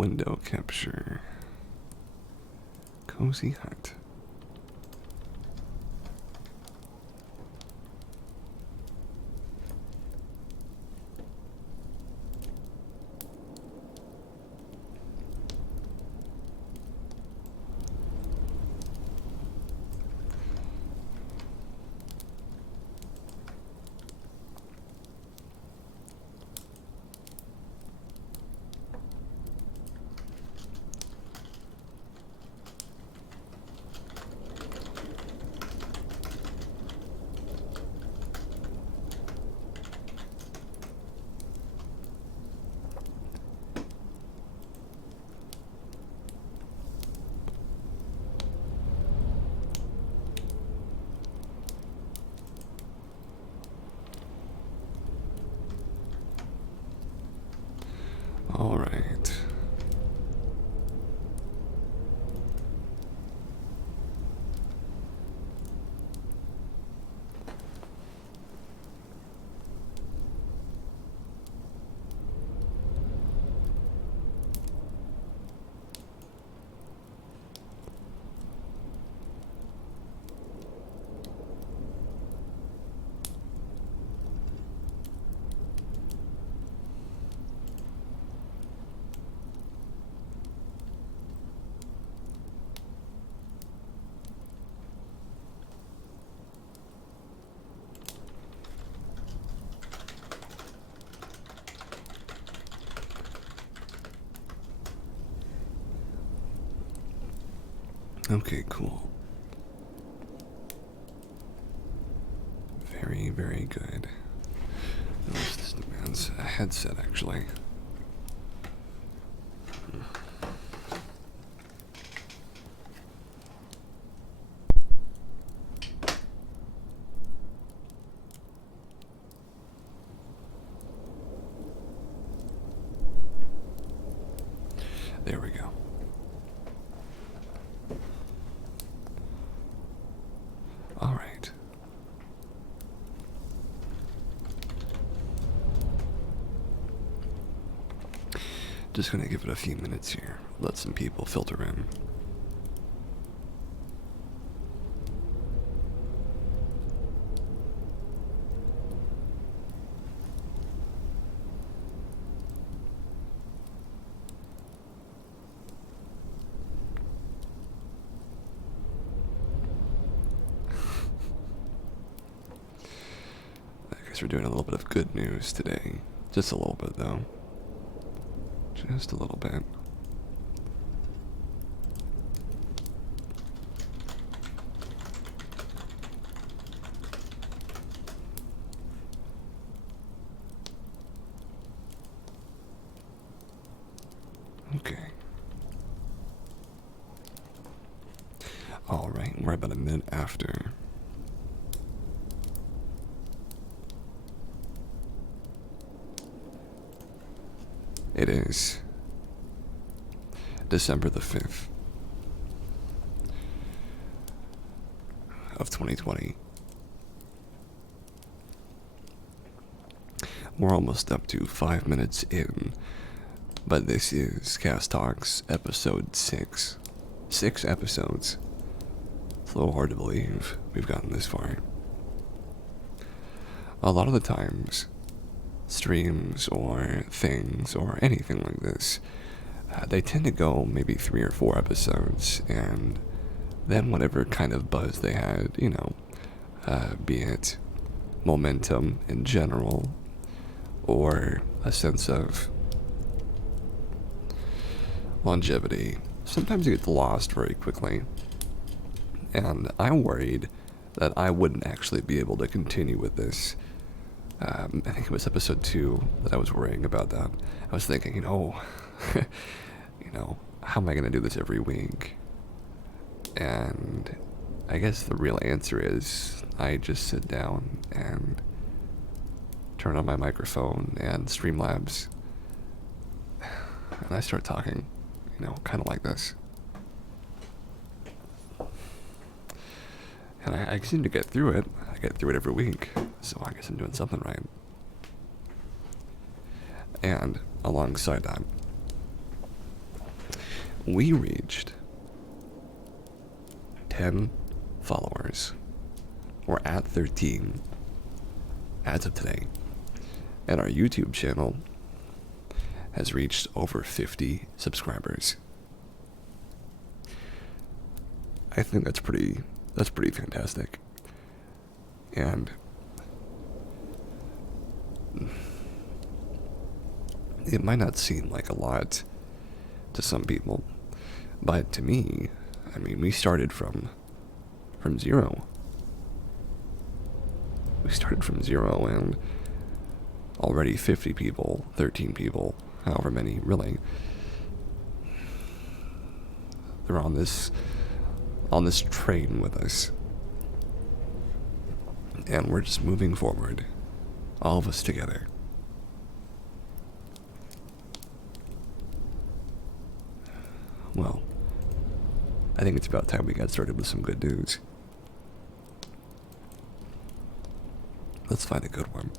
window capture. Cozy hut. All right. Okay, cool. Very, very good. This demands a headset, actually. There we go. All right. Just gonna give it a few minutes here. Let some people filter in. I guess we're doing a little bit of good news today. Just a little bit, though. Just a little bit. Okay. All right, we're about a minute after. It is December the 5th of 2020. We're almost up to 5 minutes in, but this is Cast Talks episode 6. 6 episodes. It's a little hard to believe we've gotten this far. A lot of the times, streams or things or anything like this, they tend to go maybe 3 or 4 episodes, and then whatever kind of buzz they had, be it momentum in general or a sense of longevity, sometimes it gets lost very quickly. And I'm worried that I wouldn't actually be able to continue with this. I think it was episode 2 that I was worrying about that. I was thinking, how am I going to do this every week? And I guess the real answer is I just sit down and turn on my microphone and Streamlabs, and I start talking, kind of like this. And I seem to get through it. I get through it every week, so I guess I'm doing something right. And alongside that, we reached 10 followers. We're at 13 as of today. And our YouTube channel has reached over 50 subscribers. I think that's pretty fantastic. And it might not seem like a lot to some people, but to me, I mean, we started from zero. We started from zero, and already 50 people, 13 people, however many, really, they're on this train with us. And we're just moving forward, all of us together. Well, I think it's about time we got started with some good news. Let's find a good one.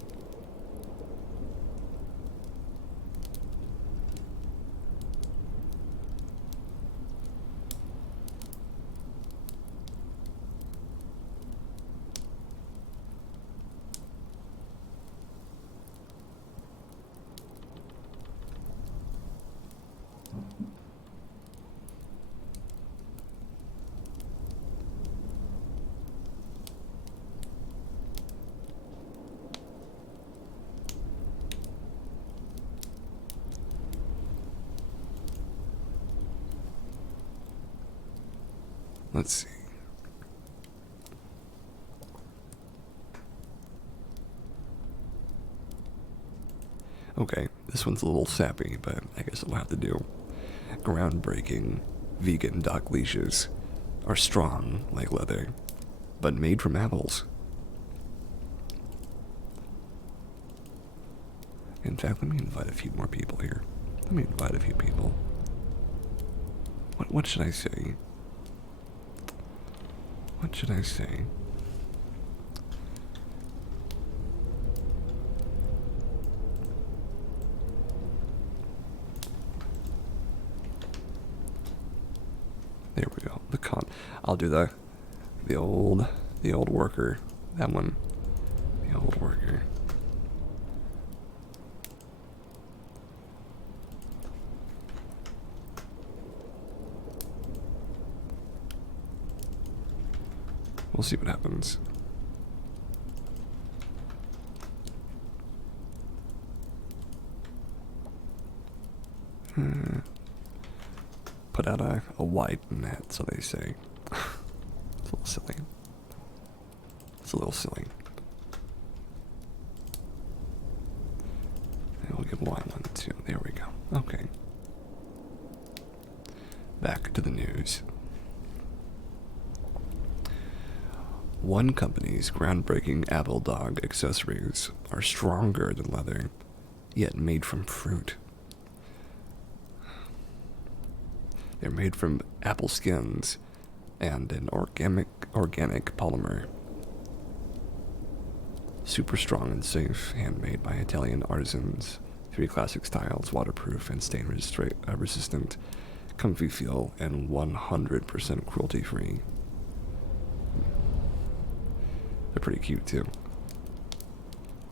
Let's see. Okay, this one's a little sappy, but I guess it'll have to do. Groundbreaking vegan dog leashes are strong like leather, but made from apples. In fact, let me invite a few more people here. Let me invite a few people. What should I say? What should I say? There we go. I'll do the old worker. That one. The old worker. We'll see what happens. Put out a wide net, so they say. It's a little silly. It's a little silly. And we'll give Y one too. There we go. Okay. Back to the news. One company's groundbreaking apple dog accessories are stronger than leather, yet made from fruit. They're made from apple skins and an organic polymer. Super strong and safe, handmade by Italian artisans. 3 classic styles, waterproof and stain resistant, comfy feel, and 100% cruelty free. They're pretty cute too.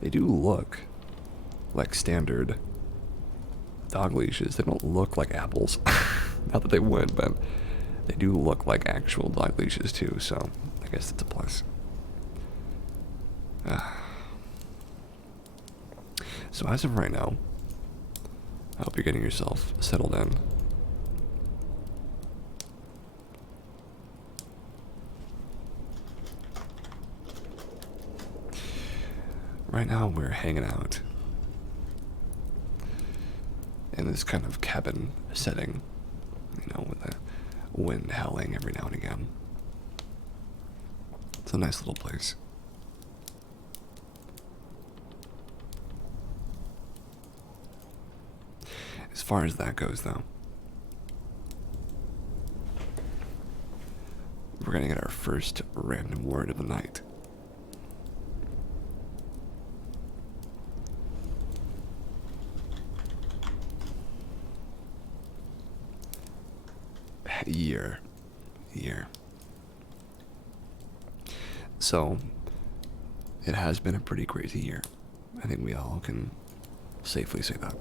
They do look like standard dog leashes. They don't look like apples. Not that they would, but they do look like actual dog leashes too, so I guess it's a plus. So as of right now, I hope you're getting yourself settled in. Right now we're hanging out in this kind of cabin setting, you know, with the wind howling every now and again. It's a nice little place. As far as that goes, though, we're gonna get our first random word of the night. year. Year. So, it has been a pretty crazy year. I think we all can safely say that.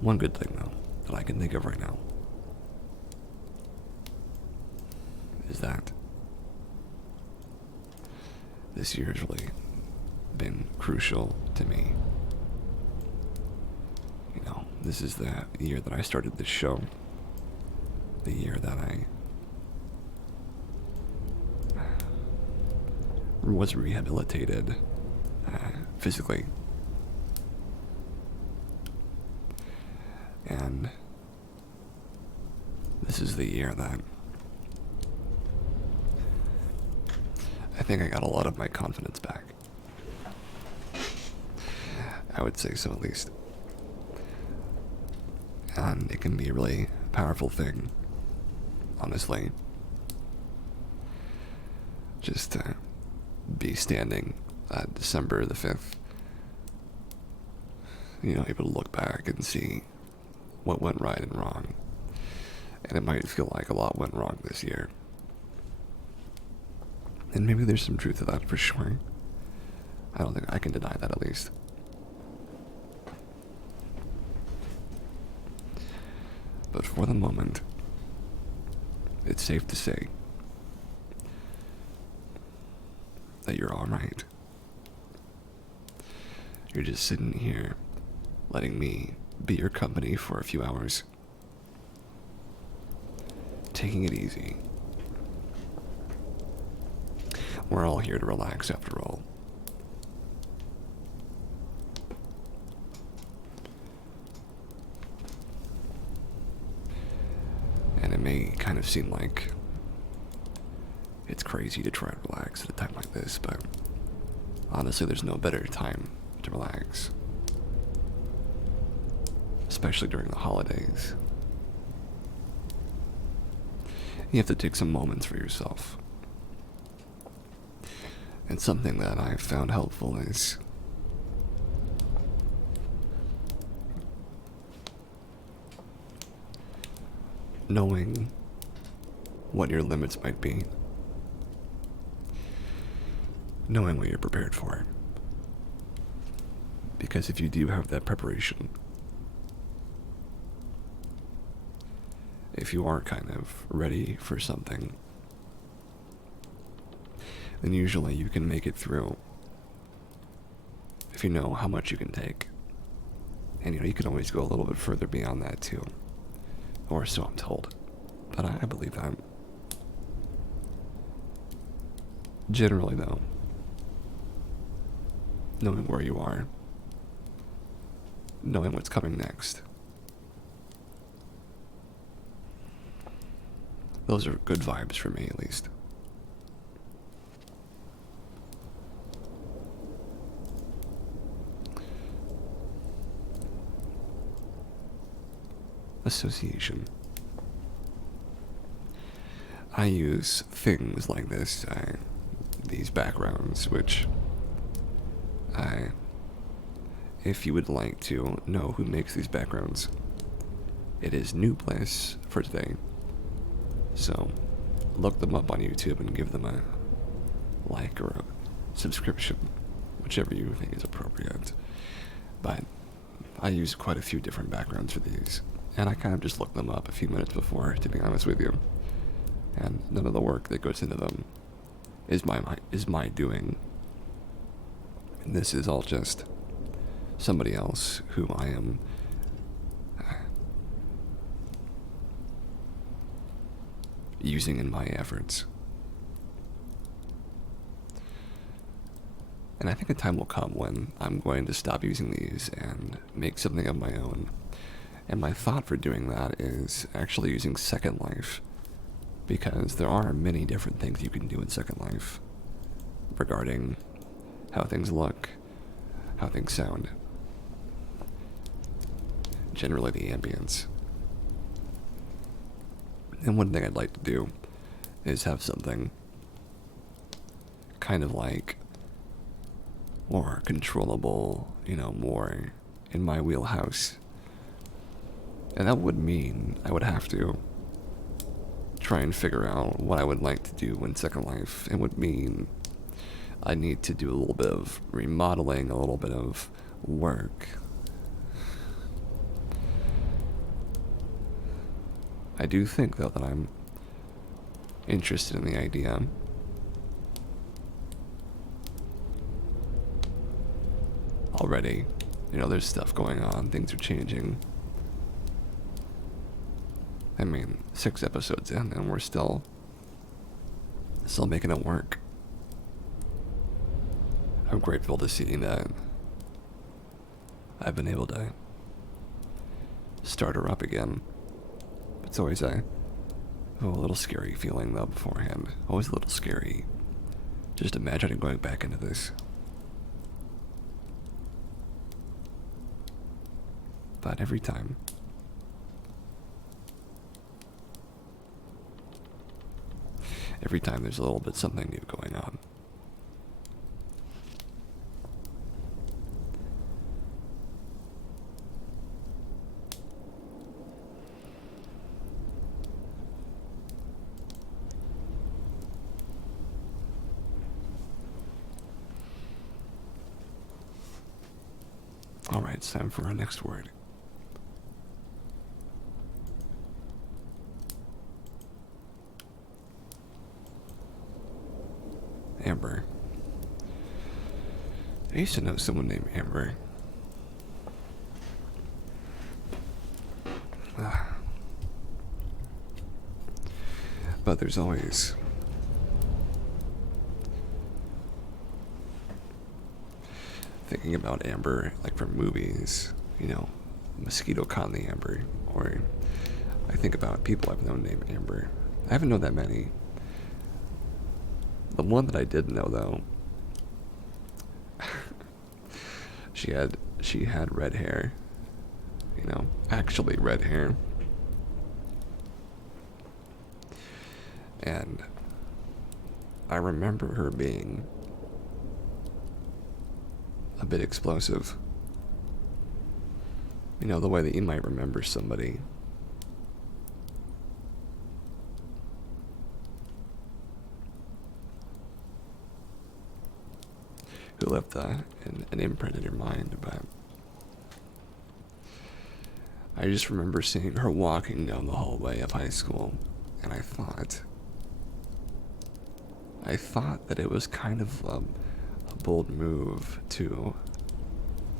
One good thing, though, that I can think of right now is that this year has really been crucial to me. You know, this is the year that I started this show, the year that I was rehabilitated physically. And this is the year that I think I got a lot of my confidence back. I would say so, at least. And it can be a really powerful thing, honestly. Just to be standing at December the 5th, you know, able to look back and see what went right and wrong. And it might feel like a lot went wrong this year. And maybe there's some truth to that for sure. I don't think I can deny that, at least. But for the moment, it's safe to say that you're alright. You're just sitting here, letting me be your company for a few hours. Taking it easy. We're all here to relax, after all. And it may kind of seem like it's crazy to try to relax at a time like this, but honestly, there's no better time to relax. Especially during the holidays. You have to take some moments for yourself. And something that I've found helpful is knowing what your limits might be. Knowing what you're prepared for. Because if you do have that preparation, if you are kind of ready for something, then usually you can make it through if you know how much you can take. And you know, you can always go a little bit further beyond that too. Or so I'm told. But I believe that. Generally though, knowing where you are, knowing what's coming next, those are good vibes for me, at least. Association. I use things like this, these backgrounds, which if you would like to know who makes these backgrounds, it is New Bliss for today. So, look them up on YouTube and give them a like or a subscription, whichever you think is appropriate. But I use quite a few different backgrounds for these, and I kind of just looked them up a few minutes before, to be honest with you. And none of the work that goes into them is my doing. And this is all just somebody else who I am using in my efforts. And I think a time will come when I'm going to stop using these and make something of my own. And my thought for doing that is actually using Second Life, because there are many different things you can do in Second Life regarding how things look, how things sound, generally the ambience. And one thing I'd like to do is have something kind of like more controllable, you know, more in my wheelhouse, And that would mean I would have to try and figure out what I would like to do in Second Life. It would mean I need to do a little bit of remodeling, a little bit of work. I do think, though, that I'm interested in the idea. Already, there's stuff going on, things are changing. I mean, 6 episodes in, and we're still making it work. I'm grateful to see that I've been able to start her up again. It's always a little scary feeling, though, beforehand. Always a little scary. Just imagining going back into this. But every time there's a little bit something new going on. Alright, it's time for our next word. Amber. I used to know someone named Amber. But there's always thinking about Amber, like from movies, mosquito caught in the amber, or I think about people I've known named Amber. I haven't known that many. The one that I did know, though, she had red hair, actually red hair, and I remember her being a bit explosive. The way that you might remember somebody who left an imprint in your mind. But I just remember seeing her walking down the hallway of high school, and I thought that it was kind of a bold move to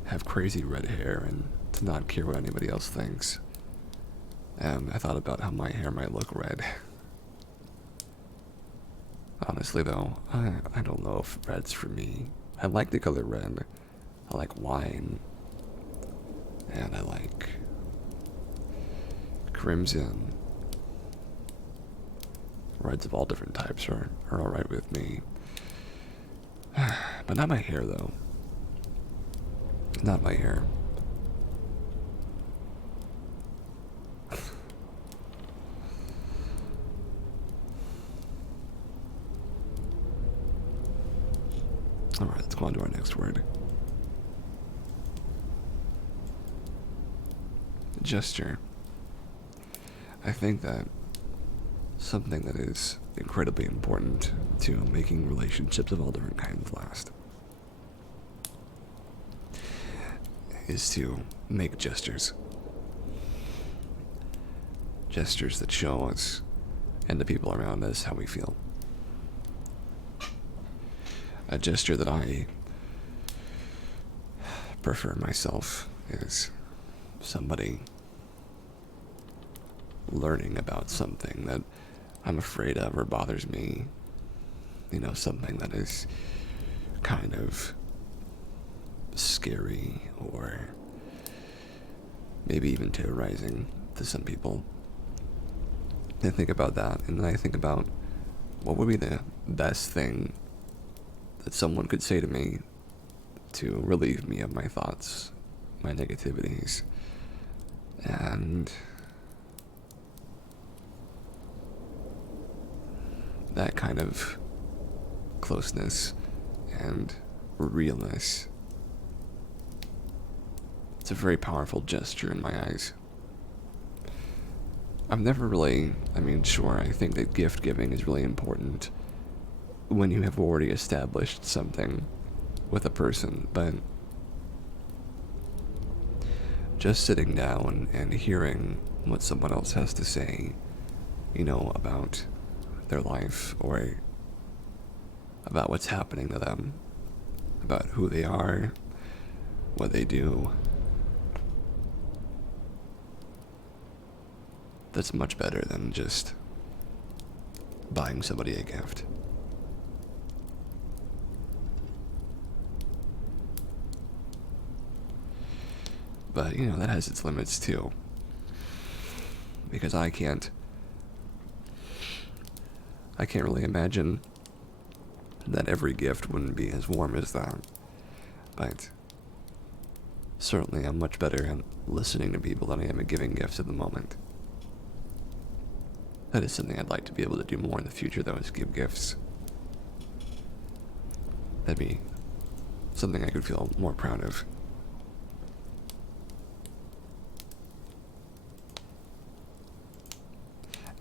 have crazy red hair and to not care what anybody else thinks. And I thought about how my hair might look red. Honestly, though, I don't know if red's for me. I like the color red. I like wine. And I like crimson. Reds of all different types are alright with me. But not my hair, though. Not my hair. Alright, let's go on to our next word. Gesture. I think that something that is incredibly important to making relationships of all different kinds last is to make gestures. Gestures that show us and the people around us how we feel. A gesture that I prefer myself is somebody learning about something that I'm afraid of or bothers me. Something that is kind of scary or maybe even terrorizing to some people. I think about that, and then I think about what would be the best thing that someone could say to me to relieve me of my thoughts, my negativities, and that kind of closeness and realness. It's a very powerful gesture in my eyes. I've never really, I mean, sure, I think that gift giving is really important when you have already established something with a person, but just sitting down and hearing what someone else has to say, about their life or about what's happening to them, about who they are, what they do, that's much better than just buying somebody a gift. But, that has its limits too. Because I can't really imagine that every gift wouldn't be as warm as that. But certainly I'm much better at listening to people than I am at giving gifts at the moment. That is something I'd like to be able to do more in the future, though, is give gifts. That'd be something I could feel more proud of.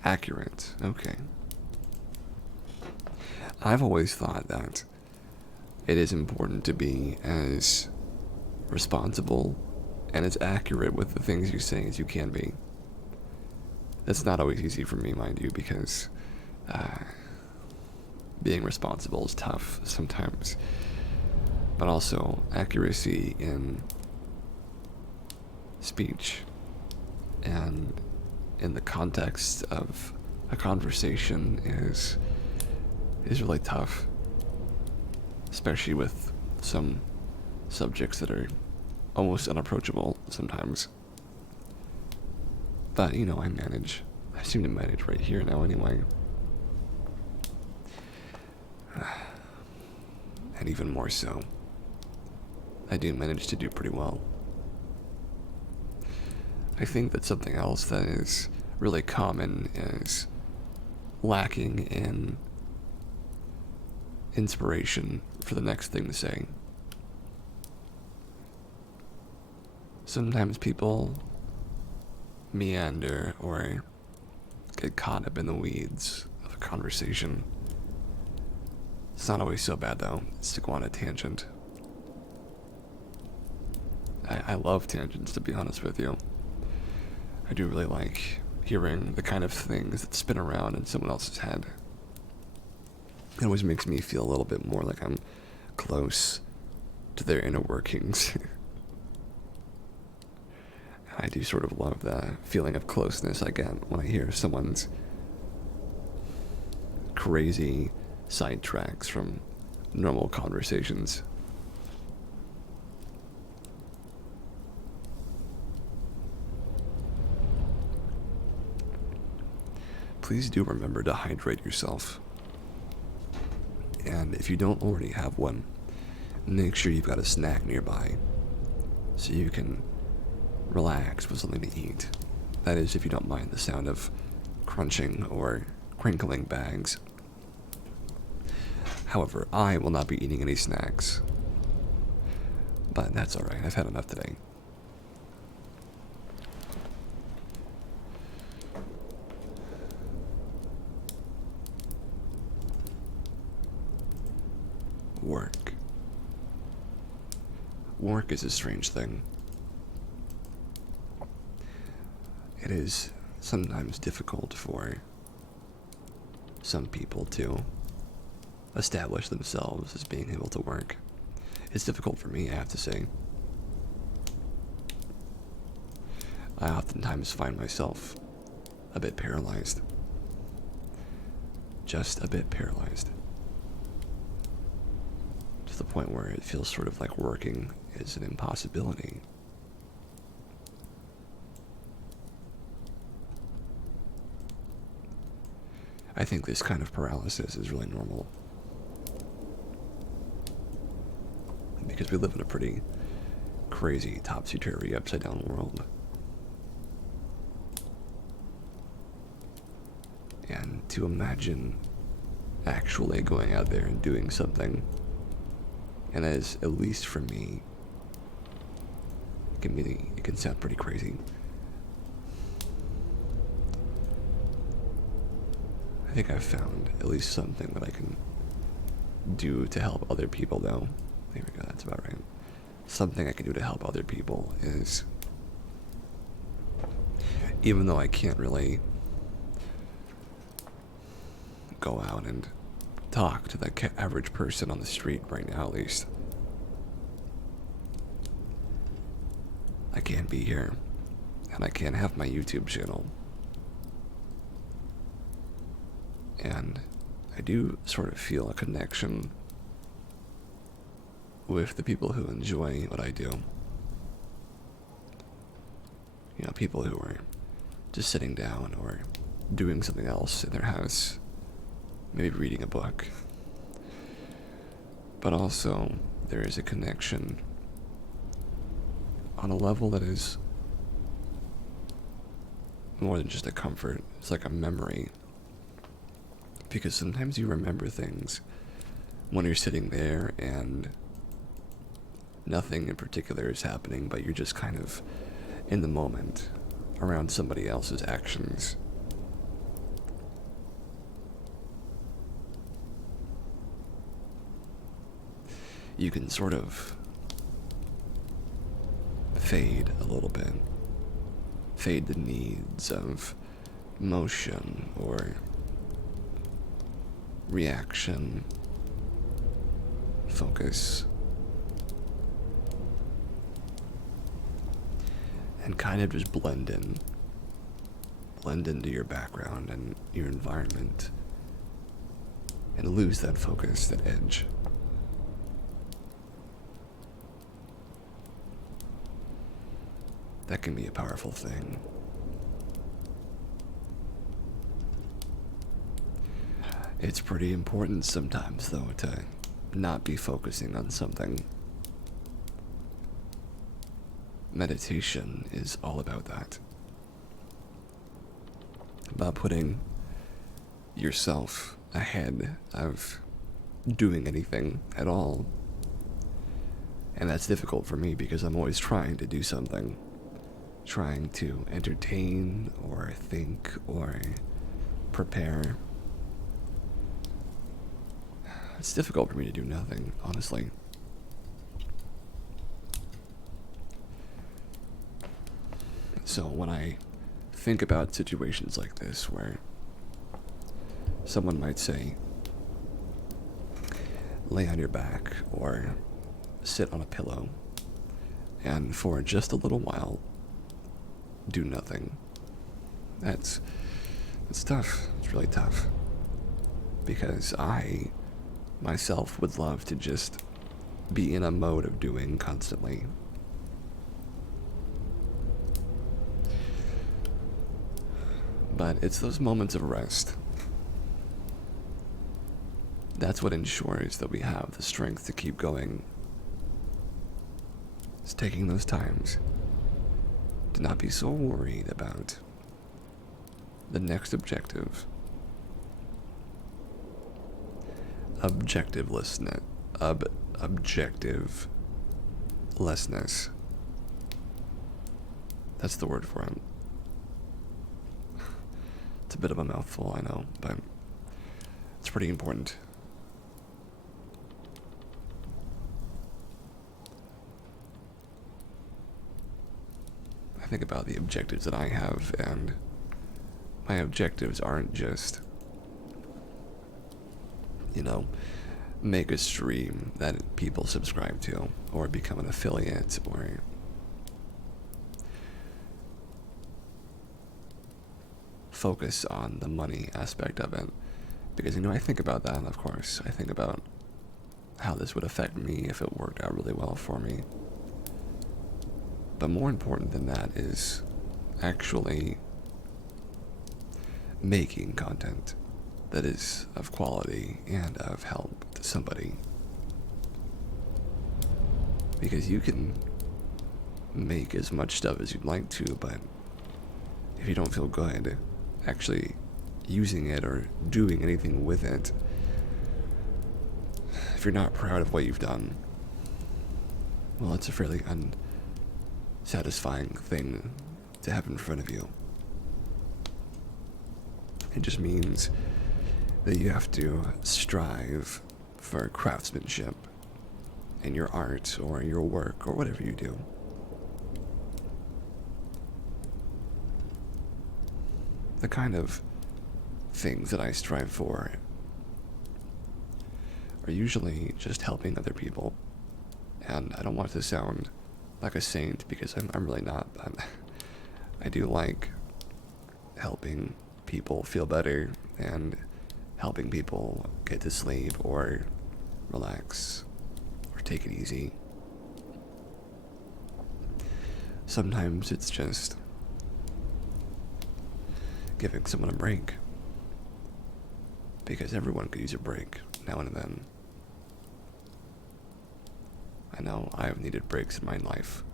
Accurate, okay. I've always thought that it is important to be as responsible and as accurate with the things you say as you can be. That's not always easy for me, mind you, because being responsible is tough sometimes. But also, accuracy in speech and in the context of a conversation is really tough, especially with some subjects that are almost unapproachable sometimes. But, I seem to manage right here now anyway. And even more so, I do manage to do pretty well. I think that something else that is really common is lacking in inspiration for the next thing to say. Sometimes people meander or get caught up in the weeds of a conversation. It's not always so bad, though. It's to go on a tangent. I love tangents, to be honest with you. I do really like hearing the kind of things that spin around in someone else's head. It always makes me feel a little bit more like I'm close to their inner workings. I do sort of love the feeling of closeness I get when I hear someone's crazy sidetracks from normal conversations. Please do remember to hydrate yourself. And if you don't already have one, make sure you've got a snack nearby so you can relax with something to eat. That is, if you don't mind the sound of crunching or crinkling bags. However, I will not be eating any snacks. But that's alright, I've had enough today. Work. Work is a strange thing. It is sometimes difficult for some people to establish themselves as being able to work. It's difficult for me, I have to say. I oftentimes find myself a bit paralyzed. Just a bit paralyzed. To the point where it feels sort of like working is an impossibility. I think this kind of paralysis is really normal. Because we live in a pretty crazy, topsy-turvy, upside-down world. And to imagine actually going out there and doing something, and as at least for me, it can sound pretty crazy. I think I've found at least something that I can do to help other people, though. There we go, that's about right. Something I can do to help other people is, even though I can't really go out and talk to the average person on the street right now, at least, I can be here, and I can have my YouTube channel. And I do sort of feel a connection with the people who enjoy what I do. You know, people who are just sitting down or doing something else in their house, maybe reading a book. But also, there is a connection on a level that is more than just a comfort. It's like a memory. Because sometimes you remember things when you're sitting there and nothing in particular is happening, but you're just kind of in the moment around somebody else's actions. You can sort of fade a little bit. Fade the needs of motion or reaction, focus, and kind of just blend into your background and your environment, and lose that focus, that edge. That can be a powerful thing. It's pretty important sometimes, though, to not be focusing on something. Meditation is all about that. About putting yourself ahead of doing anything at all. And that's difficult for me because I'm always trying to do something. Trying to entertain or think or prepare. It's difficult for me to do nothing, honestly. So when I think about situations like this where someone might say, lay on your back or sit on a pillow and for just a little while do nothing. It's tough. It's really tough. Because I myself would love to just be in a mode of doing constantly. But it's those moments of rest. That's what ensures that we have the strength to keep going. It's taking those times to not be so worried about the next objective. Objectivelessness. Objectivelessness. That's the word for it. It's a bit of a mouthful, I know, but it's pretty important. I think about the objectives that I have, and my objectives aren't just, make a stream that people subscribe to, or become an affiliate, or focus on the money aspect of it. Because, I think about that, of course. I think about how this would affect me if it worked out really well for me. But more important than that is actually making content that is of quality and of help to somebody. Because you can make as much stuff as you'd like to, but if you don't feel good actually using it or doing anything with it, if you're not proud of what you've done, well, it's a fairly unsatisfying thing to have in front of you. It just means that you have to strive for craftsmanship in your art or your work or whatever you do. The kind of things that I strive for are usually just helping other people. And I don't want to sound like a saint because I'm really not, but I do like helping people feel better and helping people get to sleep or relax or take it easy. Sometimes it's just giving someone a break, because everyone could use a break now and then. I know I have needed breaks in my life,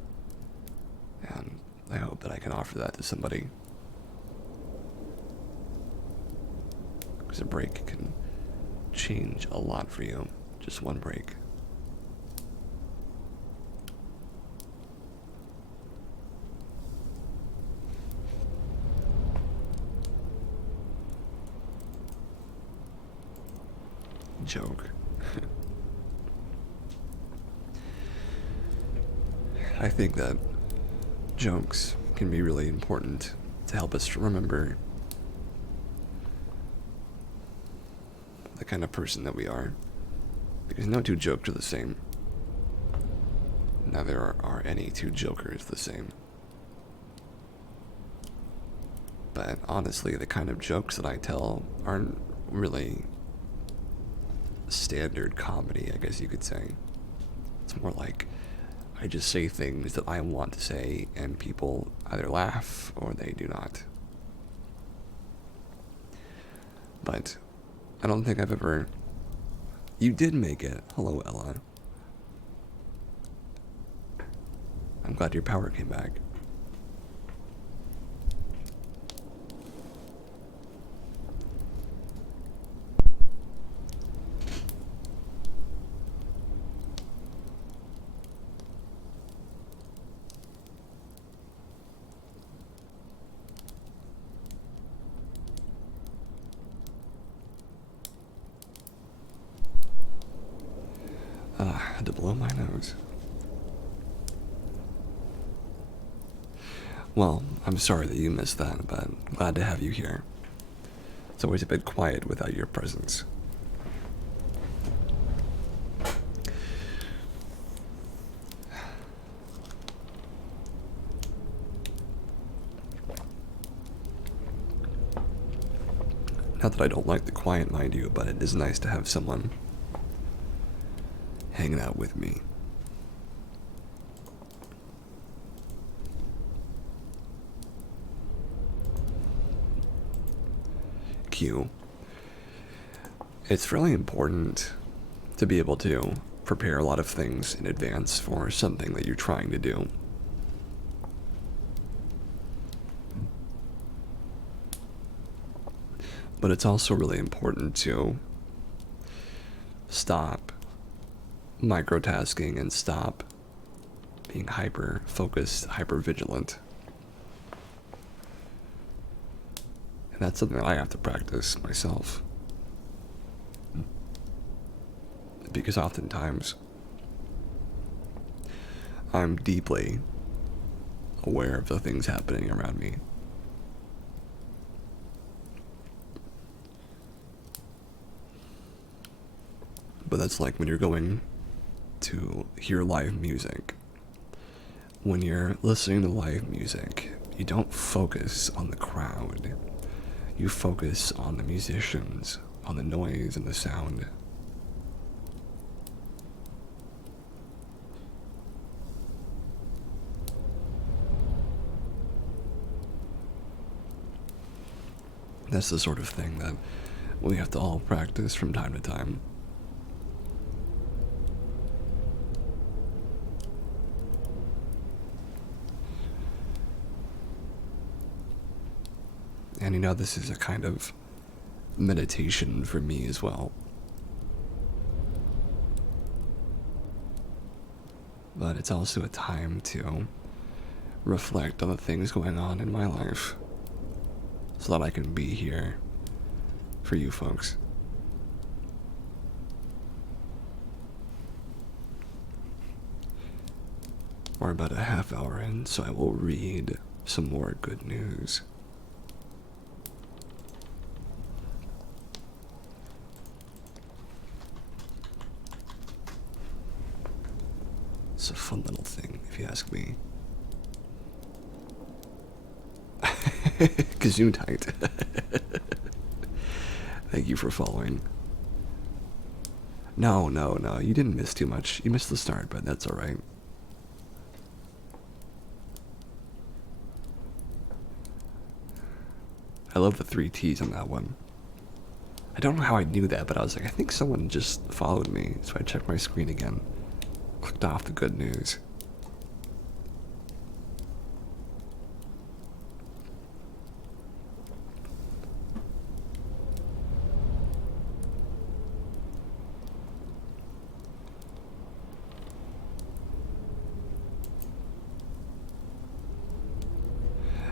and I hope that I can offer that to somebody. Because a break can change a lot for you, just one break. Joke. I think that jokes can be really important to help us remember the kind of person that we are, because no two jokes are the same. Neither are any two jokers the same. But honestly, the kind of jokes that I tell aren't really standard comedy, I guess you could say. It's more like I just say things that I want to say, and people either laugh or they do not. But I don't think I've ever... You did make it. Hello, Ella. I'm glad your power came back. I had to blow my nose. Well, I'm sorry that you missed that, but glad to have you here. It's always a bit quiet without your presence. Not that I don't like the quiet, mind you, but it is nice to have someone hanging out with me. Q. It's really important to be able to prepare a lot of things in advance for something that you're trying to do. But it's also really important to stop microtasking and stop being hyper focused, hyper vigilant. And that's something that I have to practice myself. Because oftentimes I'm deeply aware of the things happening around me. But that's like when you're going to hear live music. When you're listening to live music, you don't focus on the crowd. You focus on the musicians, on the noise and the sound. That's the sort of thing that we have to all practice from time to time. And you know, this is a kind of meditation for me as well. But it's also a time to reflect on the things going on in my life so that I can be here for you folks. We're about a half hour in, so I will read some more good news. It's a fun little thing, if you ask me. Gesundheit. Thank you for following. No, you didn't miss too much. You missed the start, but that's alright. I love the 3 T's on that one. I don't know how I knew that, but I was like, I think someone just followed me, so I checked my screen again. Clicked off the good news.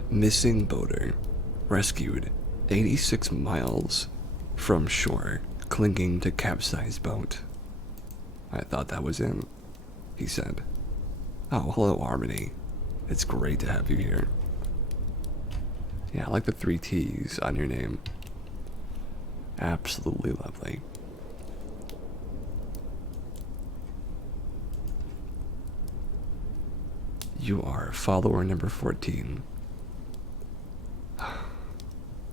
Missing boater rescued 86 miles from shore, clinging to capsized boat. I thought that was him, he said. Oh, hello, Harmony. It's great to have you here. Yeah, I like the 3 T's on your name. Absolutely lovely. You are follower number 14.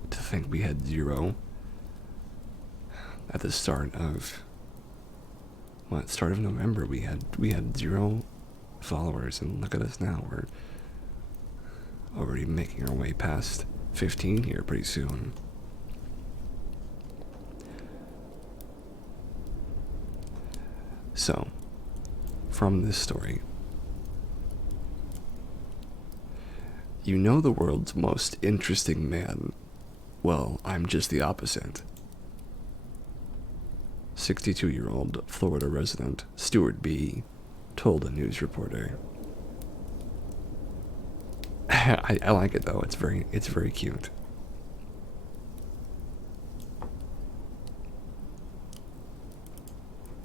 To think we had 0 at the start of start of November. We had 0 followers, and look at us now. We're already making our way past 15 here pretty soon. So, from this story, you know the world's most interesting man. Well, I'm just the opposite. 62-year-old Florida resident Stuart B. told a news reporter. I like it though. It's very cute.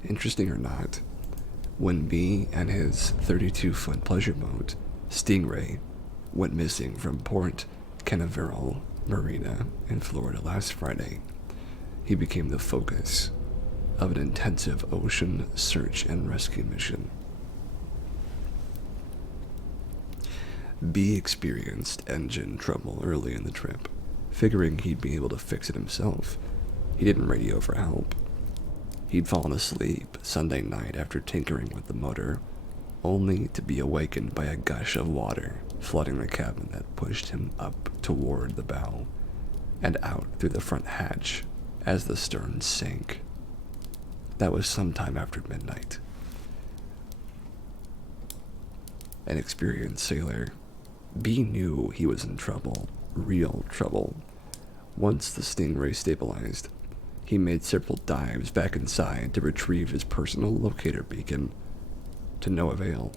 Interesting or not, when B and his 32-foot pleasure boat, Stingray, went missing from Port Canaveral Marina in Florida last Friday, he became the focus of an intensive ocean search and rescue mission. B experienced engine trouble early in the trip. Figuring he'd be able to fix it himself, he didn't radio for help. He'd fallen asleep Sunday night after tinkering with the motor, only to be awakened by a gush of water flooding the cabin that pushed him up toward the bow and out through the front hatch as the stern sank. That was sometime after midnight. An experienced sailor, B knew he was in trouble, real trouble. Once the Stingray stabilized, he made several dives back inside to retrieve his personal locator beacon, to no avail.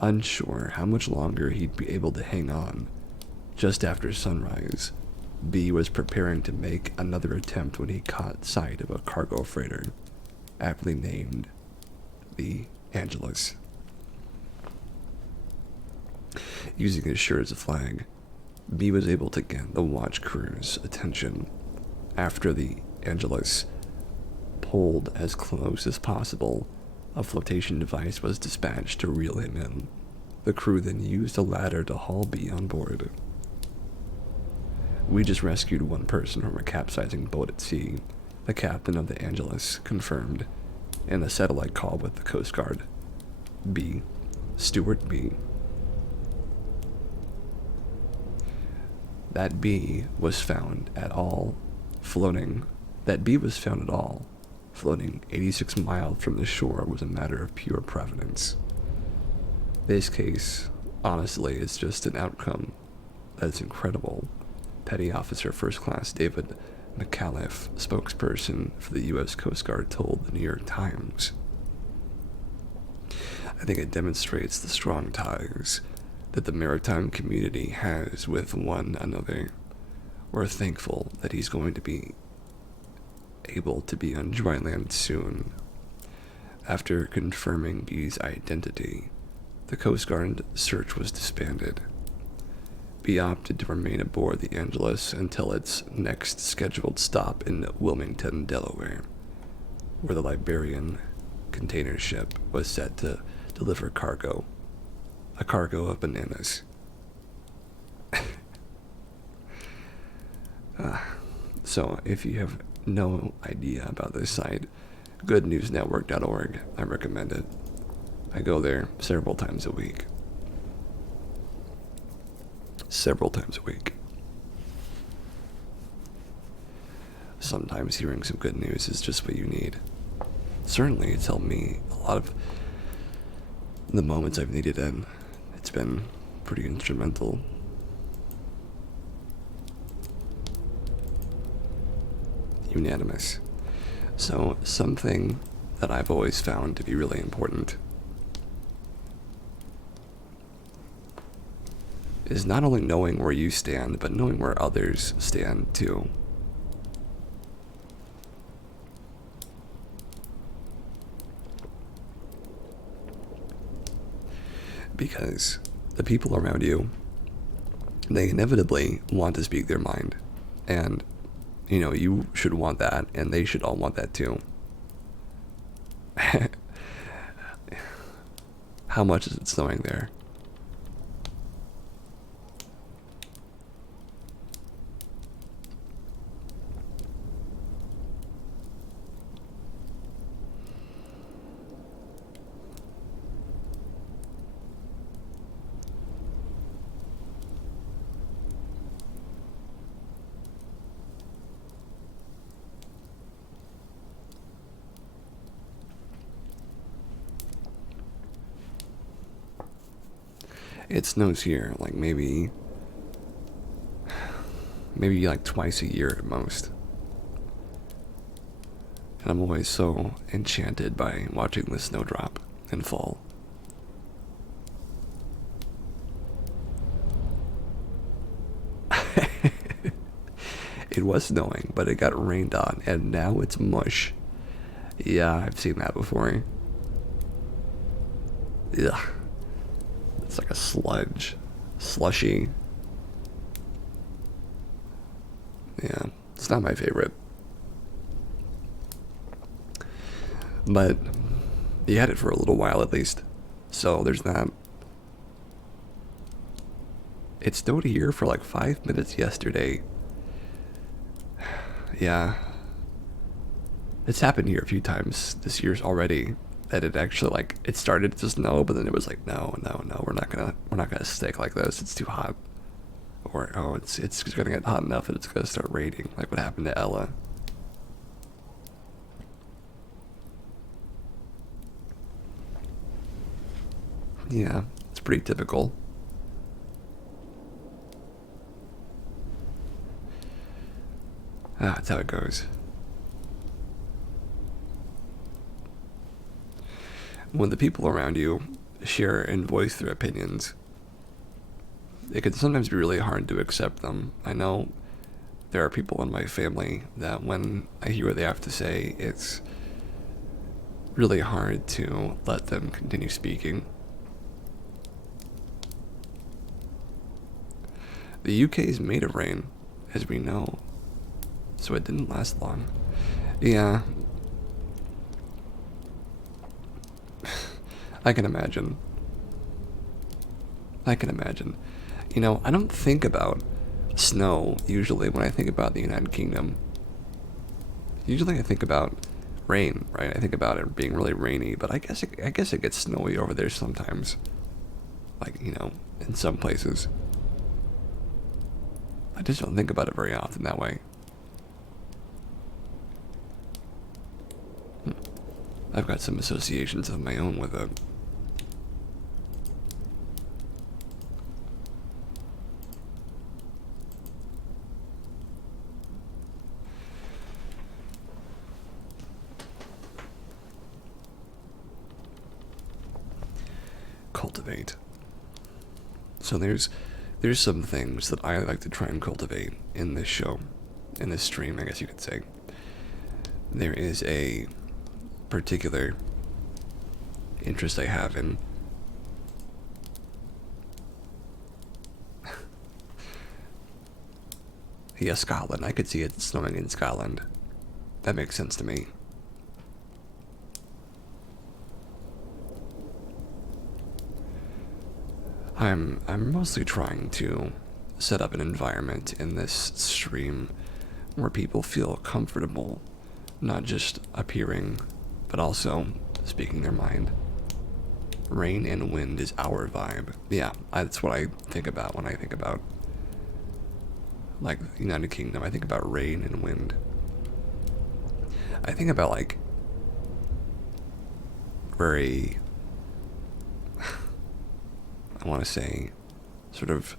Unsure how much longer he'd be able to hang on, just after sunrise, B was preparing to make another attempt when he caught sight of a cargo freighter, aptly named the Angelus. Using his shirt as a flag, B was able to get the watch crew's attention. After the Angelus pulled as close as possible, a flotation device was dispatched to reel him in. The crew then used a ladder to haul B on board. We just rescued one person from a capsizing boat at sea, the captain of the Angelus confirmed in a satellite call with the Coast Guard. B. Stuart B. That B was found at all, floating 86 miles from the shore was a matter of pure providence. This case, honestly, is just an outcome that's incredible. Petty Officer First Class David McAuliffe, spokesperson for the U.S. Coast Guard, told the New York Times. I think it demonstrates the strong ties that the maritime community has with one another. We're thankful that he's going to be able to be on dry land soon. After confirming B's identity, the Coast Guard search was disbanded. B opted to remain aboard the Angelus until its next scheduled stop in Wilmington, Delaware, where the Liberian container ship was set to deliver cargo, a cargo of bananas. So, if you have no idea about this site, goodnewsnetwork.org, I recommend it. I go there several times a week. Several times a week. Sometimes hearing some good news is just what you need. Certainly, it's helped me a lot of the moments I've needed it. It's been pretty instrumental. Unanimous. So, something that I've always found to be really important is not only knowing where you stand, but knowing where others stand too. Because the people around you, they inevitably want to speak their mind. And, you should want that, and they should all want that too. How much is it snowing there? It snows here, like maybe like twice a year at most. And I'm always so enchanted by watching the snowdrop and fall. It was snowing, but it got rained on, and now it's mush. Yeah, I've seen that before. Ugh. It's like a slushy. Yeah, it's not my favorite. But you had it for a little while at least. So there's that. It snowed here for like 5 minutes yesterday. Yeah. It's happened here a few times this year already. That it actually it started to snow, but then it was like, no, we're not gonna stick like this. It's too hot. Or it's just gonna get hot enough that it's gonna start raining, like what happened to Ella. Yeah, it's pretty typical. That's how it goes. When the people around you share and voice their opinions, it can sometimes be really hard to accept them. I know there are people in my family that when I hear what they have to say, it's really hard to let them continue speaking. The UK is made of rain, as we know, so it didn't last long. Yeah. I can imagine. I don't think about snow usually when I think about the United Kingdom. Usually I think about rain, right? I think about it being really rainy, but I guess it gets snowy over there sometimes. In some places. I just don't think about it very often that way. I've got some associations of my own with it. Cultivate. So there's some things that I like to try and cultivate in this show, in this stream, I guess you could say. There is a particular interest I have in Yeah, Scotland. I could see it snowing in Scotland. That makes sense to me. I'm mostly trying to set up an environment in this stream where people feel comfortable, not just appearing, but also speaking their mind. Rain and wind is our vibe. Yeah, that's what I think about when I think about, like, United Kingdom. I think about rain and wind. I think about, like, very, I want to say, sort of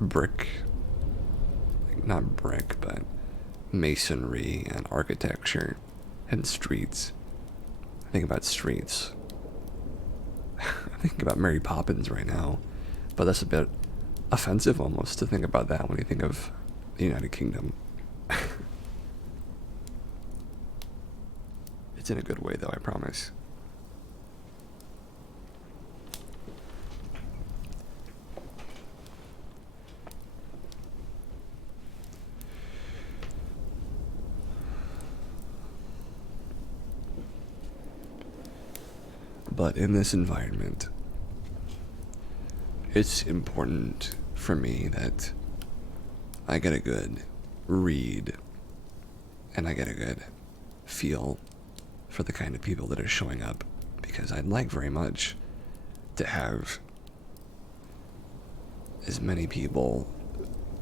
brick, like, not brick, but masonry and architecture and streets. I think about streets. I think about Mary Poppins right now, but that's a bit offensive almost to think about that when you think of the United Kingdom. It's in a good way, though, I promise. But in this environment, it's important for me that I get a good read and I get a good feel for the kind of people that are showing up, because I'd like very much to have as many people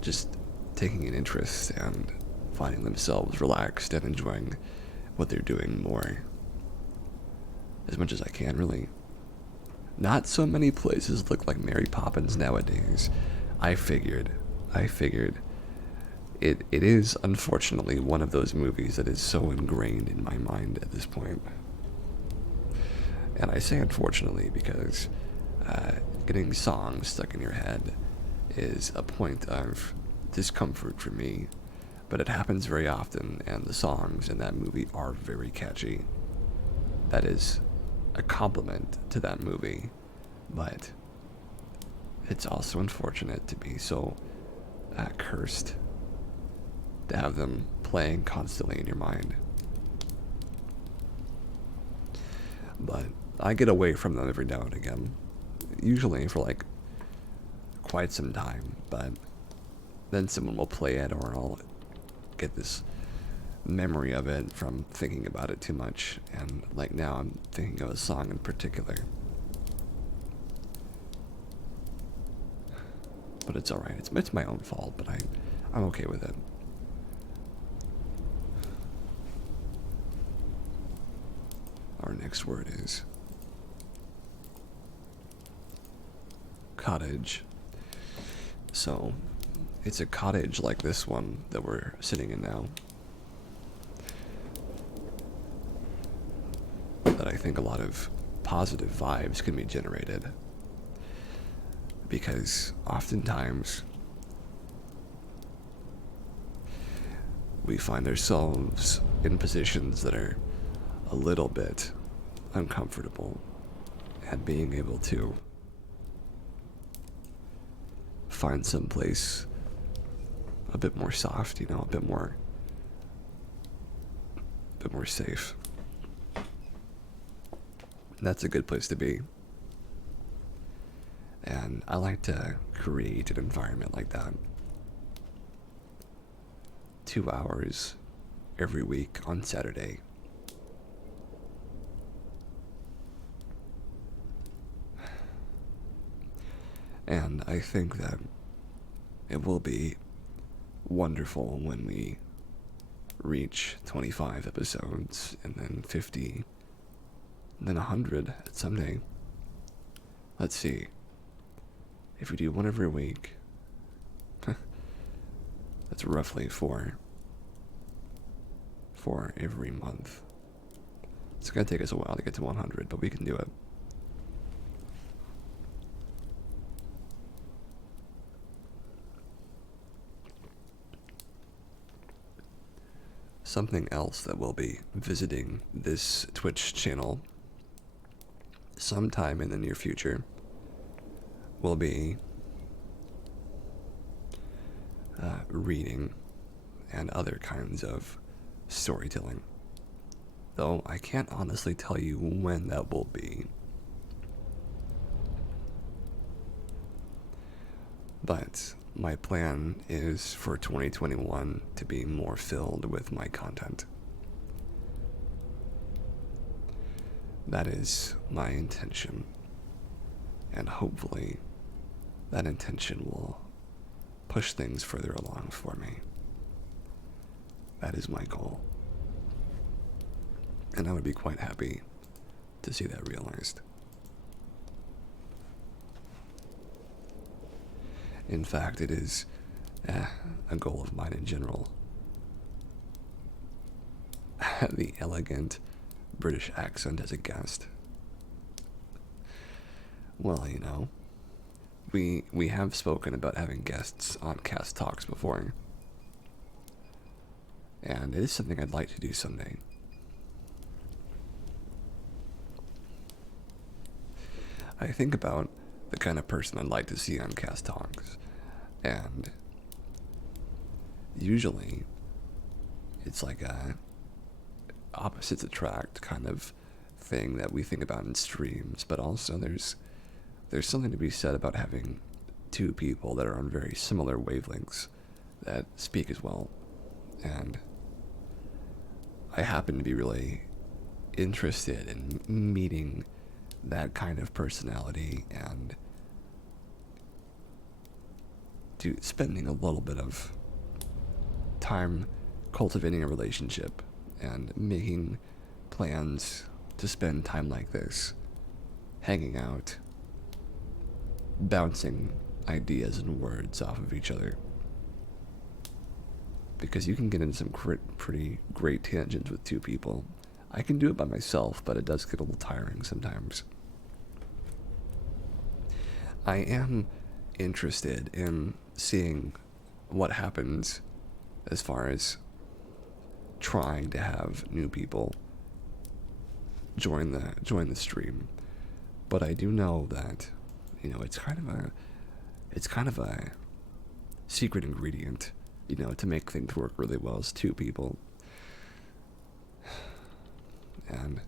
just taking an interest and finding themselves relaxed and enjoying what they're doing more, as much as I can, really. Not so many places look like Mary Poppins nowadays. I figured. It is, unfortunately, one of those movies that is so ingrained in my mind at this point. And I say unfortunately because getting songs stuck in your head is a point of discomfort for me. But it happens very often, and the songs in that movie are very catchy. That is a compliment to that movie, but it's also unfortunate to be so cursed to have them playing constantly in your mind. But I get away from them every now and again, usually for like quite some time, but then someone will play it, or I'll get this memory of it from thinking about it too much, and like now I'm thinking of a song in particular. But it's alright, it's my own fault, but I'm okay with it. Our next word is cottage. So, it's a cottage like this one that we're sitting in now that I think a lot of positive vibes can be generated. Because oftentimes we find ourselves in positions that are a little bit uncomfortable, and being able to find some place a bit more soft, a bit more safe. That's a good place to be. And I like to create an environment like that. 2 hours every week on Saturday. And I think that it will be wonderful when we reach 25 episodes, and then 50, and then 100 someday. Let's see. If we do one every week, that's roughly four every month. It's gonna take us a while to get to 100, but we can do it. Something else that will be visiting this Twitch channel sometime in the near future will be reading and other kinds of storytelling. Though I can't honestly tell you when that will be. But my plan is for 2021 to be more filled with my content. That is my intention. And hopefully, that intention will push things further along for me. That is my goal. And I would be quite happy to see that realized. In fact, it is a goal of mine in general. The elegant British accent as a guest. Well, you know, we have spoken about having guests on Cast Talks before. And it is something I'd like to do someday. I think about the kind of person I'd like to see on Cast Talks, and usually it's like a opposites attract kind of thing that we think about in streams, but also there's something to be said about having two people that are on very similar wavelengths that speak as well. And I happen to be really interested in meeting that kind of personality and spending a little bit of time cultivating a relationship and making plans to spend time like this, hanging out, bouncing ideas and words off of each other. Because you can get into some pretty great tangents with two people. I can do it by myself, but it does get a little tiring sometimes. I am interested in seeing what happens as far as trying to have new people join the stream. But I do know that, you know, it's kind of a secret ingredient, you know, to make things work really well is two people. And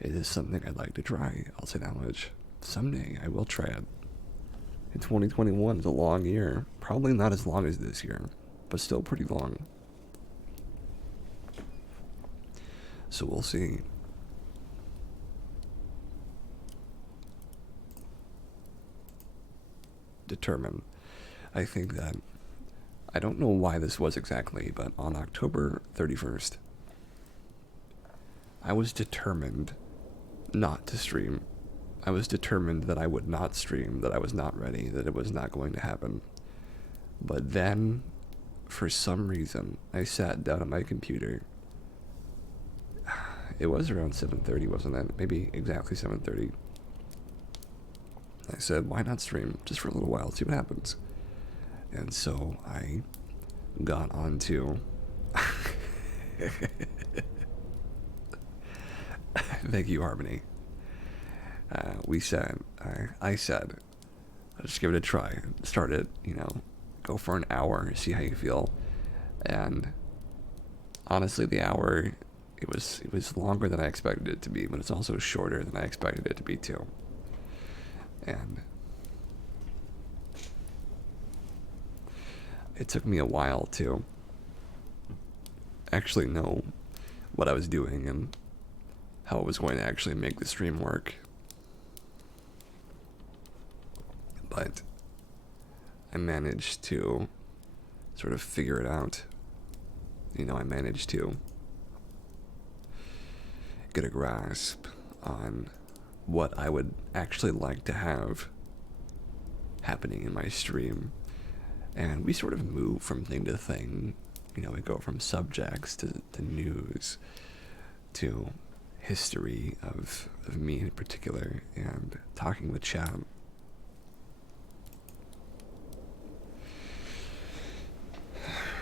it is something I'd like to try, I'll say that much. Someday I will try it. And 2021 is a long year. Probably not as long as this year, but still pretty long. So we'll see. Determine. I think that, I don't know why this was exactly, but on October 31st, I was determined not to stream. I was determined that I would not stream, that I was not ready, that it was not going to happen. But then, for some reason, I sat down at my computer. It was around 7:30, wasn't it? Maybe exactly 7:30. I said, why not stream just for a little while, see what happens. And so I got onto thank you, Harmony. I said, I'll just give it a try. Start it, you know, go for an hour, see how you feel. And honestly, the hour, it was longer than I expected it to be, but it's also shorter than I expected it to be too. And it took me a while to actually know what I was doing and how I was going to actually make the stream work. But I managed to sort of figure it out. You know, I managed to get a grasp on what I would actually like to have happening in my stream. And we sort of move from thing to thing. You know, we go from subjects to news to history of me in particular and talking with chat.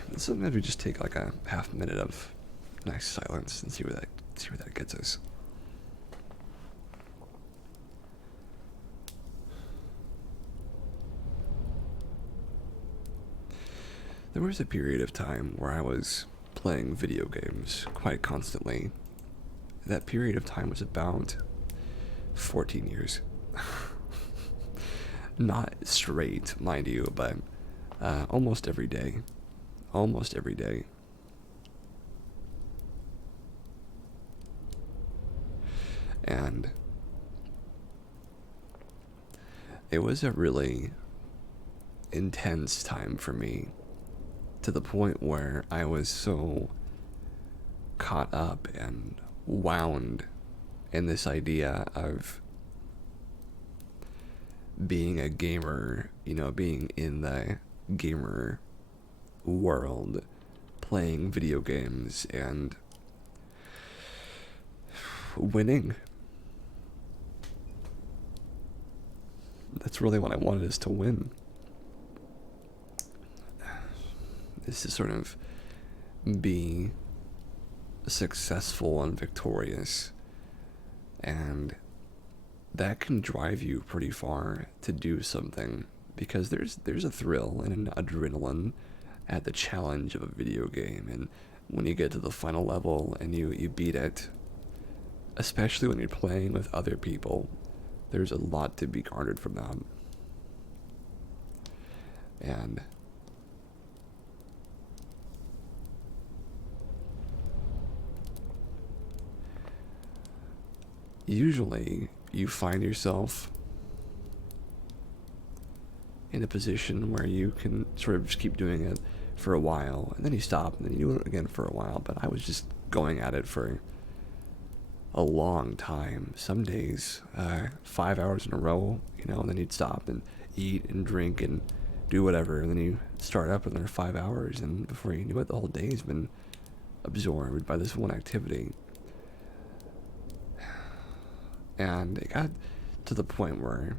And sometimes we just take like a half minute of nice silence and see where that gets us. There was a period of time where I was playing video games quite constantly. That period of time was about 14 years. Not straight, mind you, but almost every day. Almost every day. And it was a really intense time for me, to the point where I was so caught up and wound in this idea of being a gamer, being in the gamer world, playing video games and winning. That's really what I wanted, is to win. Is to sort of be successful and victorious. And that can drive you pretty far to do something, because there's a thrill and an adrenaline at the challenge of a video game, and when you get to the final level and you beat it, especially when you're playing with other people, there's a lot to be garnered from that. And usually you find yourself in a position where you can sort of just keep doing it for a while, and then you stop, and then you do it again for a while. But I was just going at it for a long time. Some days, 5 hours in a row, and then you'd stop and eat and drink and do whatever, and then you start up another 5 hours, and before you knew it, the whole day's been absorbed by this one activity. And it got to the point where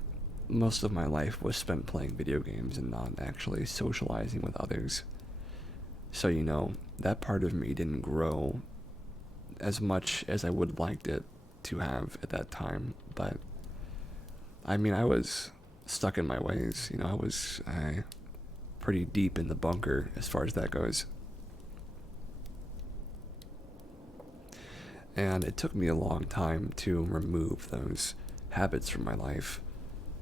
most of my life was spent playing video games and not actually socializing with others. So, that part of me didn't grow as much as I would have liked it to have at that time. But, I was stuck in my ways. I was pretty deep in the bunker as far as that goes. And it took me a long time to remove those habits from my life,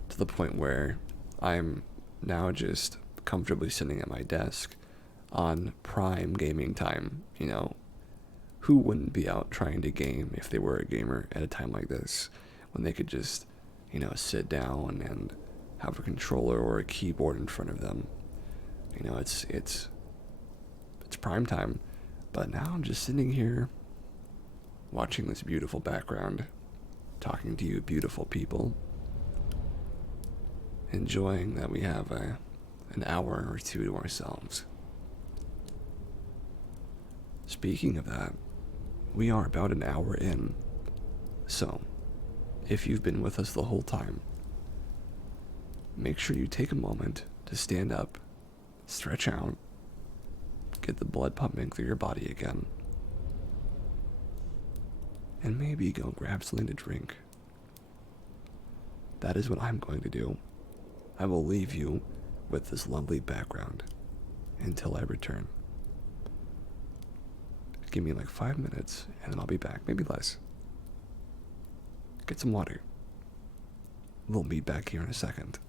to the point where I'm now just comfortably sitting at my desk on prime gaming time. Who wouldn't be out trying to game if they were a gamer at a time like this, when they could just, sit down and have a controller or a keyboard in front of them? It's prime time. But now I'm just sitting here watching this beautiful background, talking to you beautiful people, enjoying that we have an hour or two to ourselves. Speaking of that, we are about an hour in, so if you've been with us the whole time, make sure you take a moment to stand up, stretch out, get the blood pumping through your body again, and maybe go grab something to drink. That is what I'm going to do. I will leave you with this lovely background until I return. Give me like 5 minutes, and then I'll be back, maybe less. Get some water. We'll be back here in a second.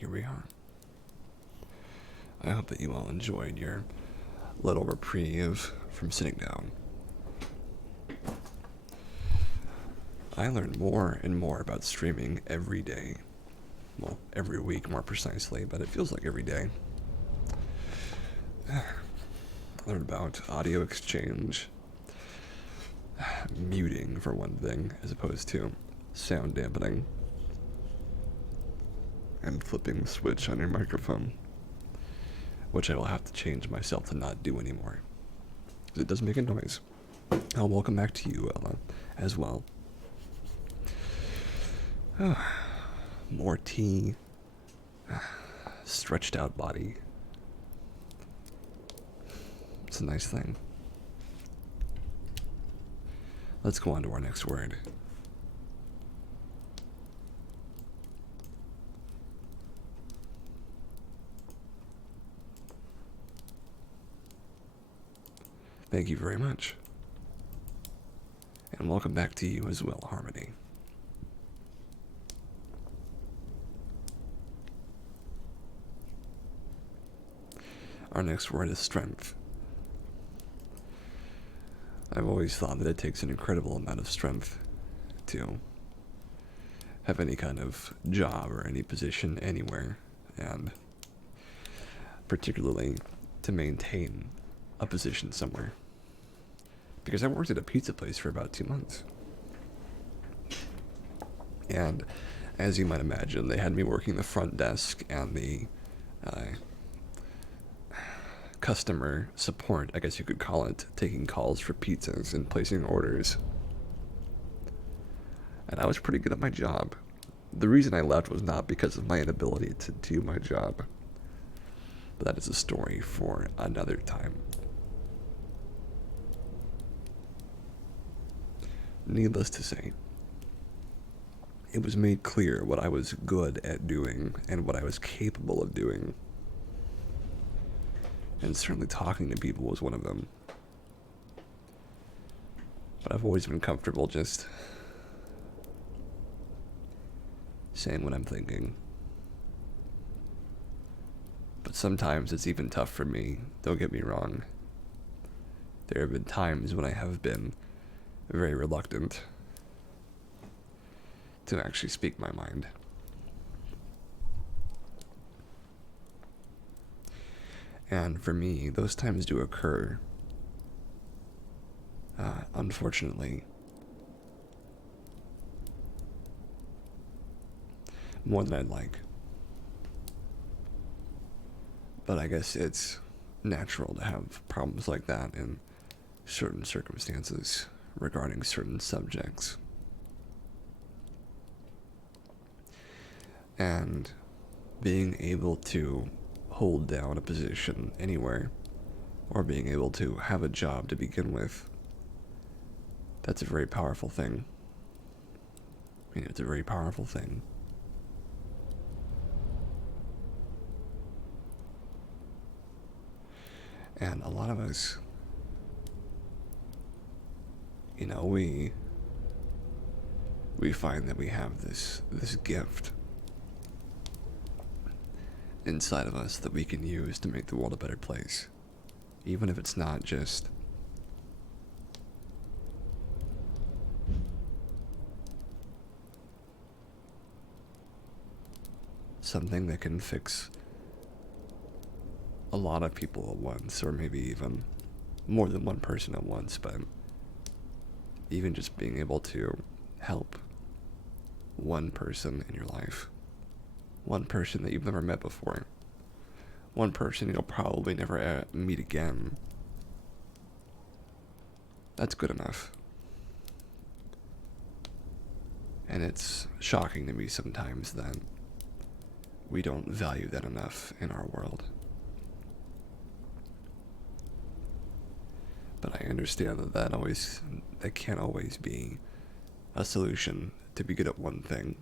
here we are. I hope that you all enjoyed your little reprieve from sitting down. I learn more and more about streaming every day. Well, every week more precisely, but it feels like every day. I learn about audio exchange, muting for one thing, as opposed to sound dampening, and flipping the switch on your microphone, which I will have to change myself to not do anymore, because it does make a noise. Welcome back to you, Ella, as well. More tea, stretched out body. It's a nice thing. Let's go on to our next word. Thank you very much. And welcome back to you as well, Harmony. Our next word is strength. I've always thought that it takes an incredible amount of strength to have any kind of job or any position anywhere, and particularly to maintain a position somewhere. Because I worked at a pizza place for about 2 months. And as you might imagine, they had me working the front desk and the customer support, I guess you could call it, taking calls for pizzas and placing orders. And I was pretty good at my job. The reason I left was not because of my inability to do my job, but that is a story for another time. Needless to say, it was made clear what I was good at doing and what I was capable of doing. And certainly talking to people was one of them. But I've always been comfortable just saying what I'm thinking. But sometimes it's even tough for me, don't get me wrong. There have been times when I have been very reluctant to actually speak my mind. And for me, those times do occur, unfortunately, more than I'd like. But I guess it's natural to have problems like that in certain circumstances regarding certain subjects. And being able to hold down a position anywhere, or being able to have a job to begin with, that's a very powerful thing. It's a very powerful thing. And a lot of us, we find that we have this gift inside of us that we can use to make the world a better place, even if it's not just something that can fix a lot of people at once, or maybe even more than one person at once, but even just being able to help one person in your life, one person that you've never met before, one person you'll probably never meet again. That's good enough. And it's shocking to me sometimes that we don't value that enough in our world. But I understand that can't always be a solution to be good at one thing.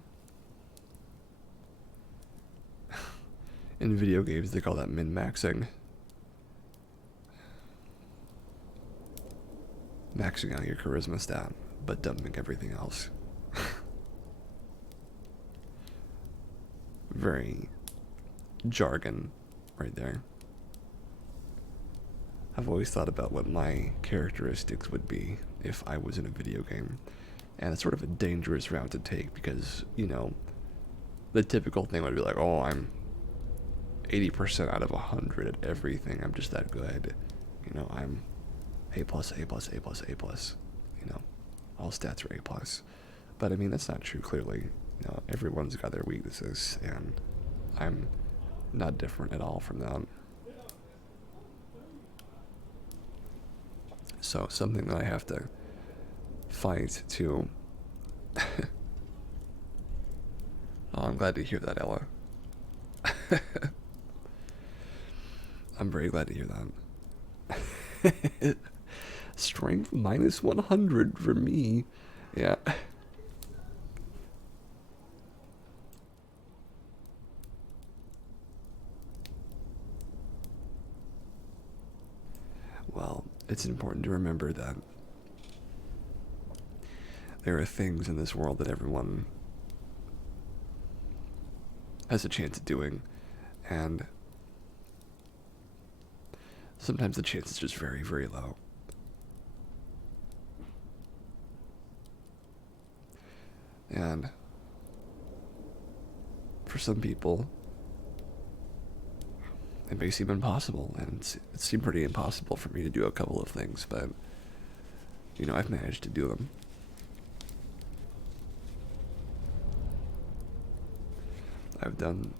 In video games, they call that min-maxing. Maxing out your charisma stat, but dumping everything else. Very jargon right there. I've always thought about what my characteristics would be if I was in a video game. And it's sort of a dangerous route to take because, the typical thing would be like, oh, I'm 80% out of 100 at everything. I'm just that good. I'm A plus, A plus, A plus, A plus. All stats are A plus. But I mean, that's not true, clearly. Everyone's got their weaknesses, and I'm not different at all from them. So, something that I have to fight to. Oh, I'm glad to hear that, Ella. I'm very glad to hear that. Strength minus 100 for me. Yeah. Well, it's important to remember that there are things in this world that everyone has a chance of doing, and sometimes the chance is just very, very low. And for some people, it may seem impossible, and it seemed pretty impossible for me to do a couple of things, but, I've managed to do them. I've done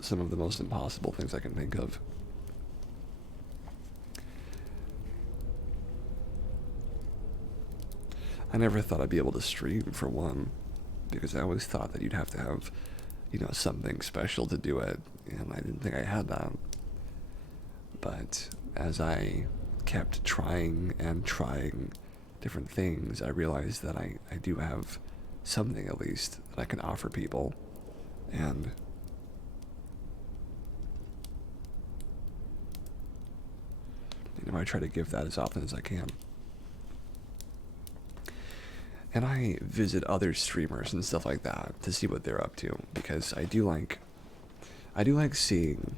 some of the most impossible things I can think of. I never thought I'd be able to stream, for one, because I always thought that you'd have to have, something special to do it, and I didn't think I had that. But as I kept trying and trying different things, I realized that I do have something, at least, that I can offer people, and I try to give that as often as I can. And I visit other streamers and stuff like that to see what they're up to, because I do like seeing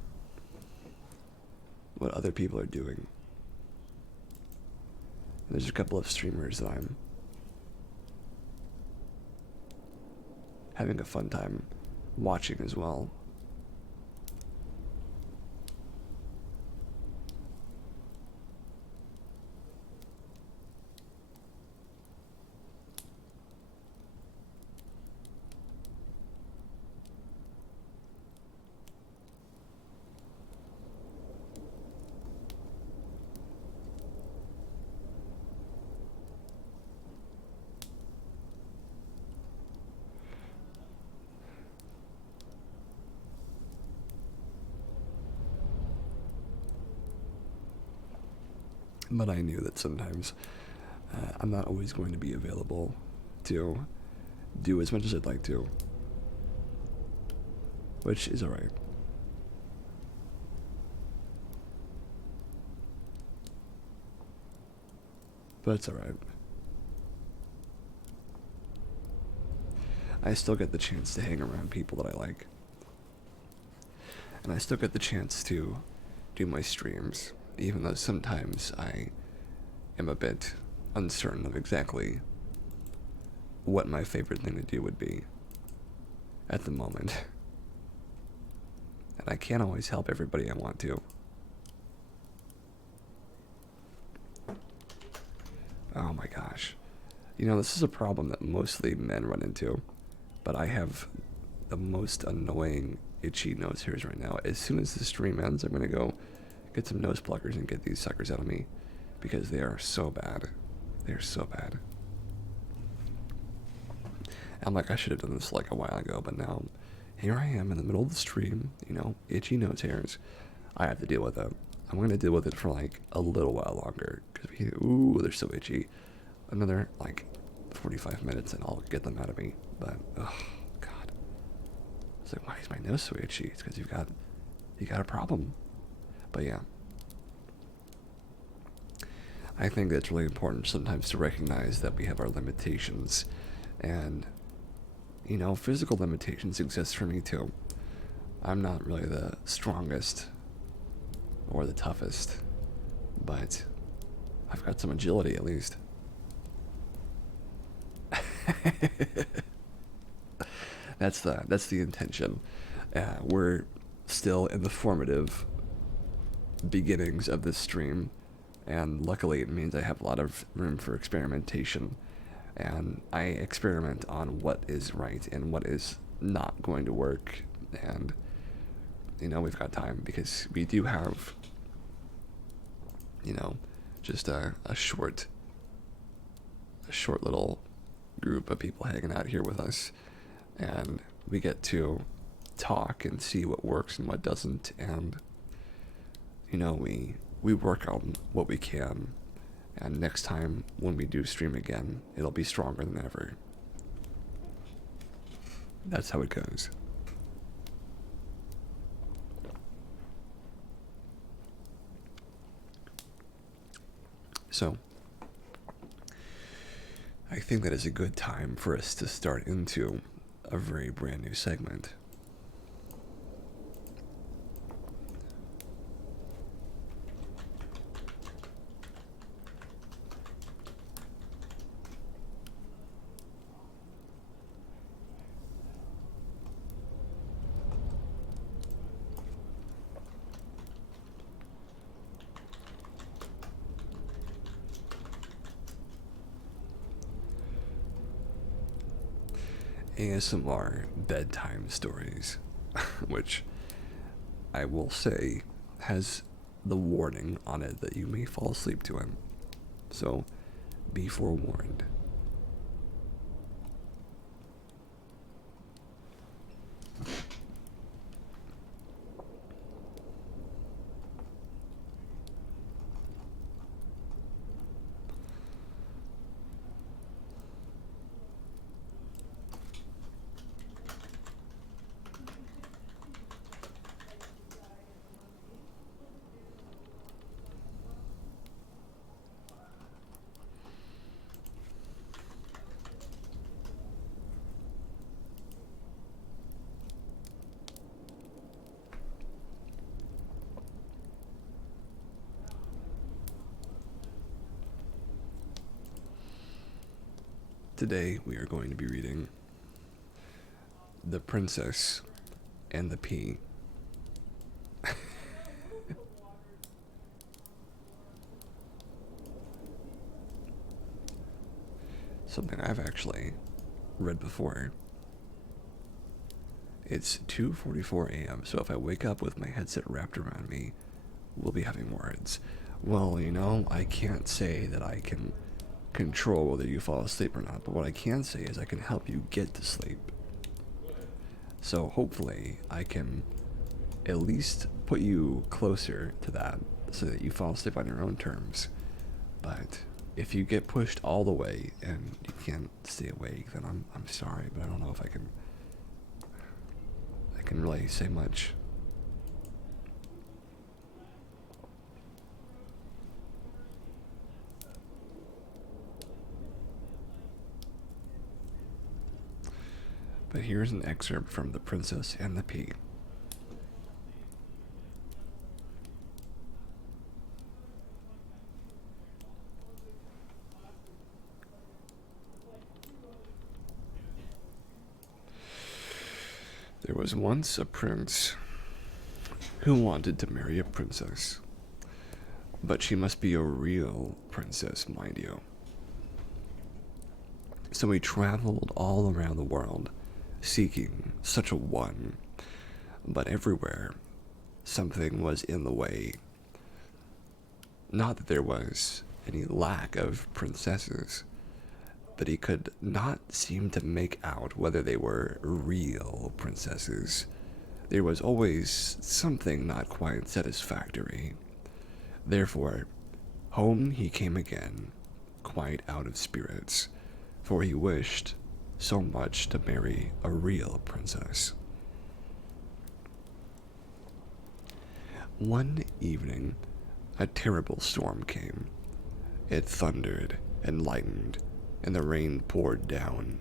what other people are doing. There's a couple of streamers that I'm having a fun time watching as well. But I knew that sometimes I'm not always going to be available to do as much as I'd like to, which is alright. But it's alright. I still get the chance to hang around people that I like. And I still get the chance to do my streams, even though sometimes I am a bit uncertain of exactly what my favorite thing to do would be at the moment. And I can't always help everybody I want to. Oh my gosh. This is a problem that mostly men run into, but I have the most annoying itchy nose hairs right now. As soon as the stream ends, I'm going to go get some nose pluggers and get these suckers out of me, because they are so bad. They're so bad. I'm like, I should have done this like a while ago, but now here I am in the middle of the stream, itchy nose hairs. I have to deal with it. I'm going to deal with it for like a little while longer, because ooh, they're so itchy. Another like 45 minutes and I'll get them out of me. But oh god, it's like, why is my nose so itchy? It's because you got a problem. But yeah, I think it's really important sometimes to recognize that we have our limitations, and physical limitations exist for me too. I'm not really the strongest or the toughest, but I've got some agility at least. That's the intention. We're still in the formative beginnings of this stream, and luckily it means I have a lot of room for experimentation, and I experiment on what is right and what is not going to work, and we've got time because we do have you know just a short little group of people hanging out here with us, and we get to talk and see what works and what doesn't, and we work on what we can, and next time when we do stream again, it'll be stronger than ever. That's how it goes. So, I think that is a good time for us to start into a very brand new segment. ASMR bedtime stories, which I will say has the warning on it that you may fall asleep to him. So be forewarned. Today we are going to be reading The Princess and the Pea. Something I've actually read before. It's 2:44 a.m., so if I wake up with my headset wrapped around me, we'll be having words. Well, I can't say that I can control whether you fall asleep or not, but what I can say is I can help you get to sleep. So hopefully I can at least put you closer to that so that you fall asleep on your own terms. But if you get pushed all the way and you can't stay awake, then I'm sorry, but I don't know if I can really say much. But here's an excerpt from The Princess and the Pea. There was once a prince who wanted to marry a princess. But she must be a real princess, mind you. So he traveled all around the world, seeking such a one. But everywhere, something was in the way. Not that there was any lack of princesses, but he could not seem to make out whether they were real princesses. There was always something not quite satisfactory. Therefore, home he came again, quite out of spirits, for he wished so much to marry a real princess. One evening, a terrible storm came. It thundered and lightened, and the rain poured down.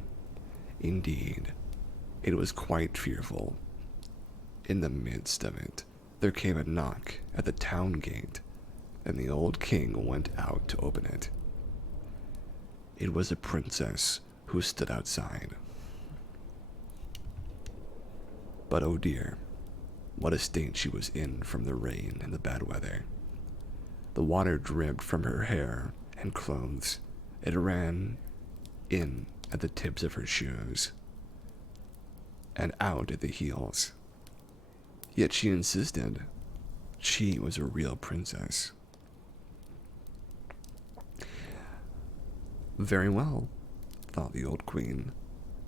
Indeed, it was quite fearful. In the midst of it, there came a knock at the town gate, and the old king went out to open it. It was a princess who stood outside. But oh dear, what a state she was in from the rain and the bad weather. The water dripped from her hair and clothes. It ran in at the tips of her shoes and out at the heels. Yet she insisted she was a real princess. Very well, thought the old queen.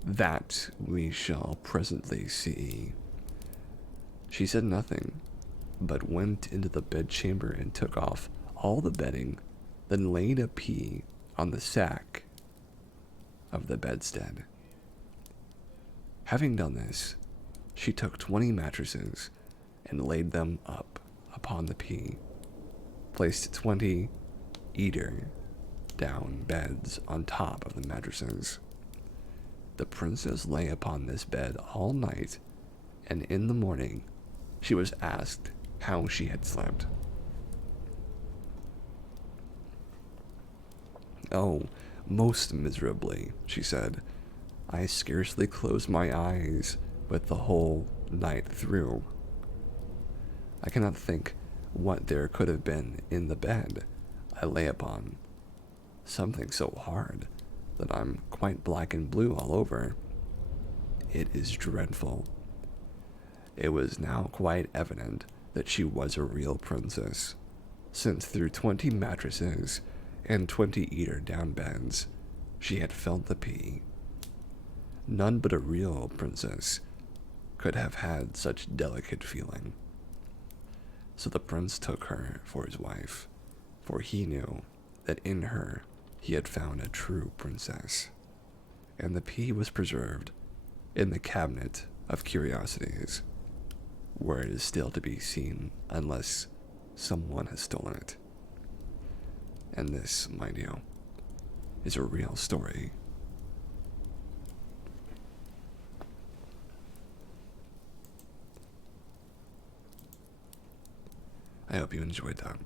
That we shall presently see. She said nothing, but went into the bedchamber and took off all the bedding, then laid a pea on the sack of the bedstead. Having done this, she took 20 mattresses and laid them up upon the pea, placed 20 eider down beds on top of the mattresses. The princess lay upon this bed all night, and in the morning she was asked how she had slept. "Oh, most miserably," she said. "I scarcely closed my eyes with the whole night through. I cannot think what there could have been in the bed I lay upon. Something so hard that I'm quite black and blue all over. It is dreadful." It was now quite evident that she was a real princess, since through 20 mattresses and 20 eider-down beds, she had felt the pea. None but a real princess could have had such delicate feeling. So the prince took her for his wife, for he knew that in her he had found a true princess, and the pea was preserved in the cabinet of curiosities, where it is still to be seen unless someone has stolen it. And this, mind you, is a real story. I hope you enjoyed that.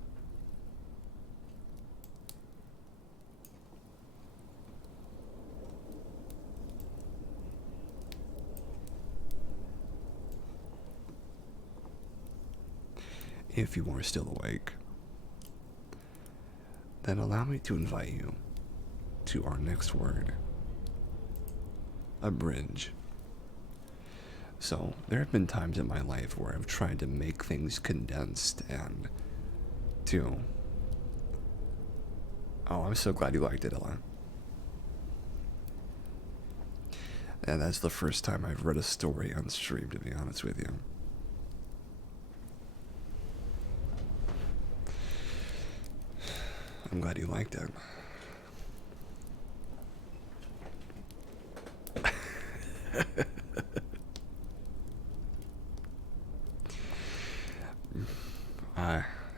If you are still awake, then allow me to invite you to our next word, a bridge. So, there have been times in my life where I've tried to make things condensed and to... Oh, I'm so glad you liked it, Ella. And that's the first time I've read a story on stream, to be honest with you. I'm glad you liked it.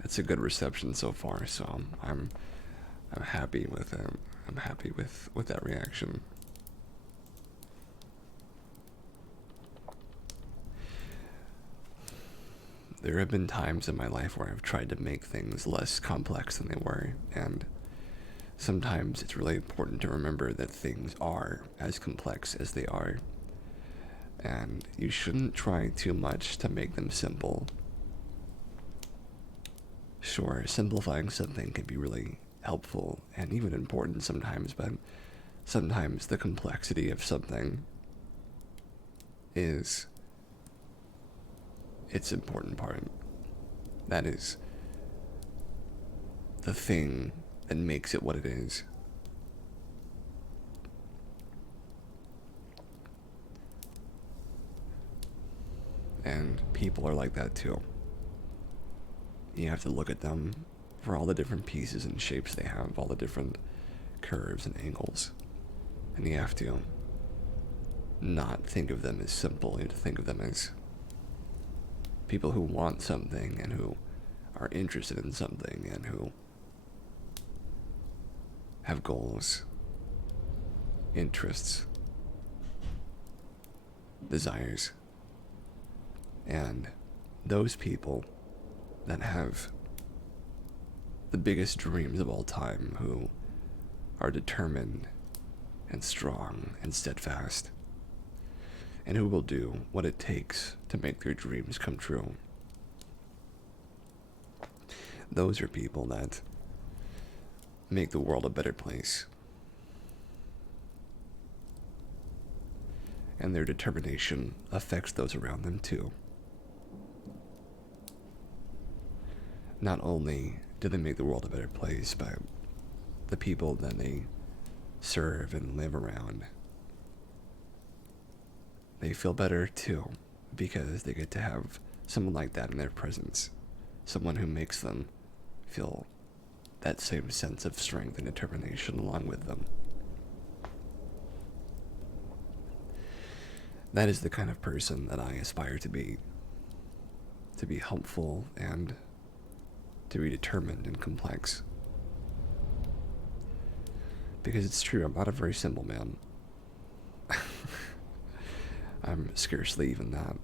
It's a good reception so far, so I'm happy with it. I'm happy with that reaction. There have been times in my life where I've tried to make things less complex than they were, and sometimes it's really important to remember that things are as complex as they are, and you shouldn't try too much to make them simple. Sure, simplifying something can be really helpful and even important sometimes, but sometimes the complexity of something is its important part. That is the thing that makes it what it is. And people are like that too. You have to look at them for all the different pieces and shapes they have, all the different curves and angles. And you have to not think of them as simple, you have to think of them as people who want something and who are interested in something and who have goals, interests, desires. And those people that have the biggest dreams of all time, who are determined and strong and steadfast, and who will do what it takes to make their dreams come true. Those are people that make the world a better place. And their determination affects those around them too. Not only do they make the world a better place, but the people that they serve and live around, they feel better too, because they get to have someone like that in their presence. Someone who makes them feel that same sense of strength and determination along with them. That is the kind of person that I aspire to be helpful and to be determined and complex. Because it's true, I'm not a very simple man. I'm scarcely even that.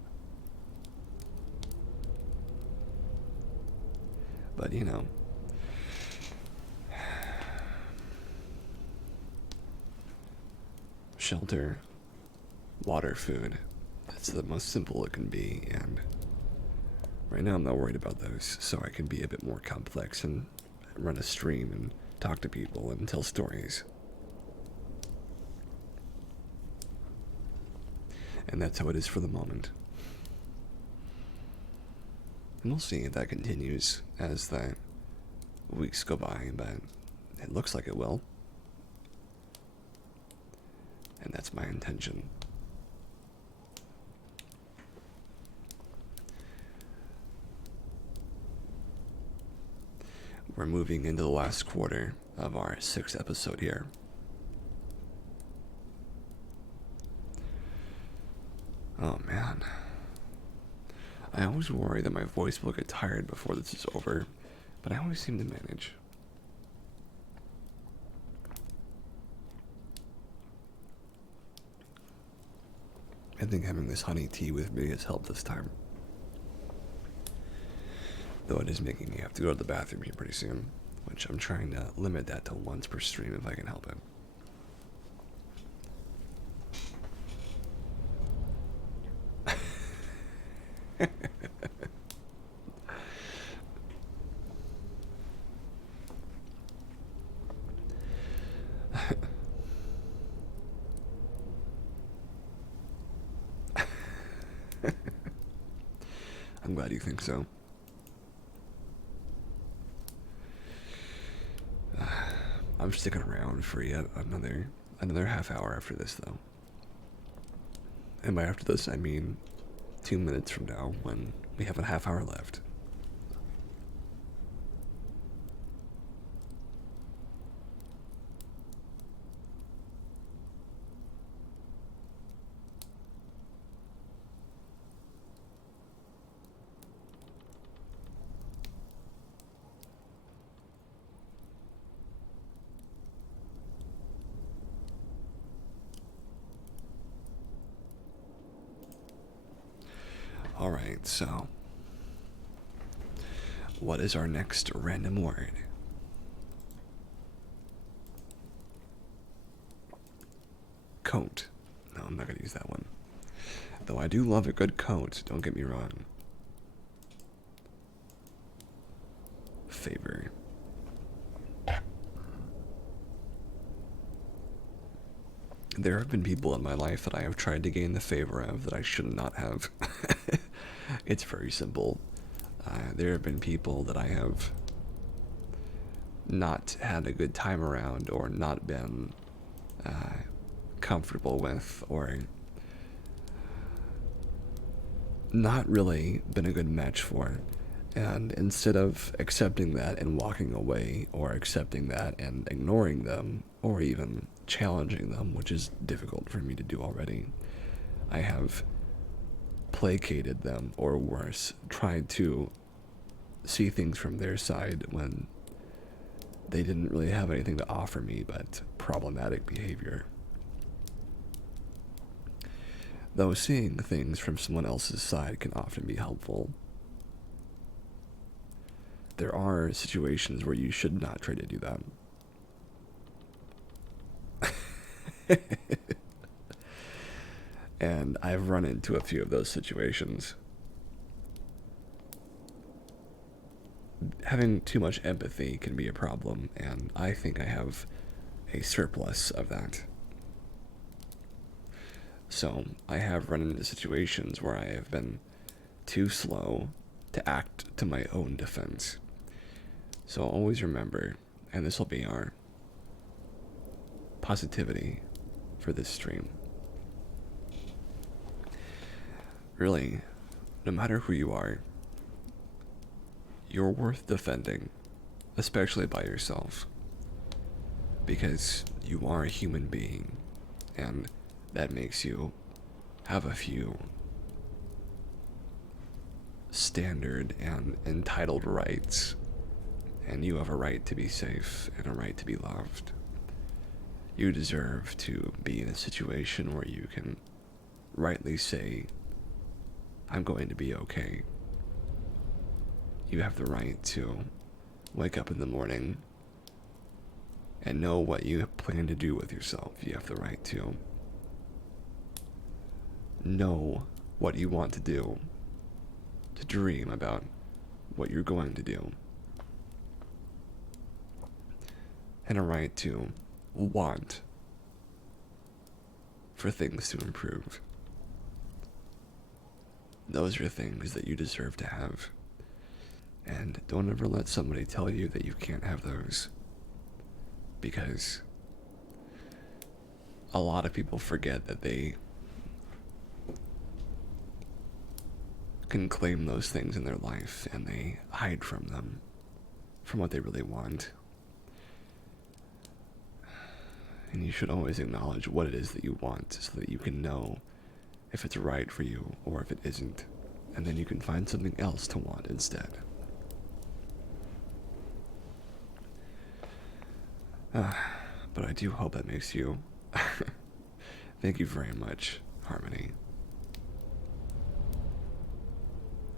But, you know, shelter, water, food, that's the most simple it can be, and right now I'm not worried about those, so I can be a bit more complex and run a stream and talk to people and tell stories. And that's how it is for the moment. And we'll see if that continues as the weeks go by, but it looks like it will. And that's my intention. We're moving into the last quarter of our 6th episode here. Oh man. I always worry that my voice will get tired before this is over, but I always seem to manage. I think having this honey tea with me has helped this time. Though it is making me have to go to the bathroom here pretty soon, which I'm trying to limit that to once per stream if I can help it. I'm glad you think so. I'm sticking around for yet another half hour after this, though. And by after this, I mean 2 minutes from now, when we have a half hour left. Alright, so what is our next random word? Coat. No, I'm not going to use that one. Though I do love a good coat, don't get me wrong. Favor. There have been people in my life that I have tried to gain the favor of that I should not have. It's very simple. There have been people that I have not had a good time around, or not been comfortable with, or not really been a good match for. And instead of accepting that and walking away, or accepting that and ignoring them, or even challenging them, which is difficult for me to do already, I have placated them, or worse, tried to see things from their side when they didn't really have anything to offer me but problematic behavior. Though seeing things from someone else's side can often be helpful, there are situations where you should not try to do that. And I've run into a few of those situations. Having too much empathy can be a problem, and I think I have a surplus of that. So I have run into situations where I have been too slow to act to my own defense. So always remember, and this will be our positivity for this stream. Really, no matter who you are, you're worth defending, especially by yourself. Because you are a human being, and that makes you have a few standard and entitled rights, and you have a right to be safe and a right to be loved. You deserve to be in a situation where you can rightly say, I'm going to be okay. You have the right to wake up in the morning and know what you plan to do with yourself. You have the right to know what you want to do, to dream about what you're going to do, and a right to want for things to improve. Those are things that you deserve to have. And don't ever let somebody tell you that you can't have those. Because a lot of people forget that they can claim those things in their life, and they hide from them, from what they really want. And you should always acknowledge what it is that you want, so that you can know if it's right for you or if it isn't, and then you can find something else to want instead. But I do hope that makes you thank you very much, Harmony.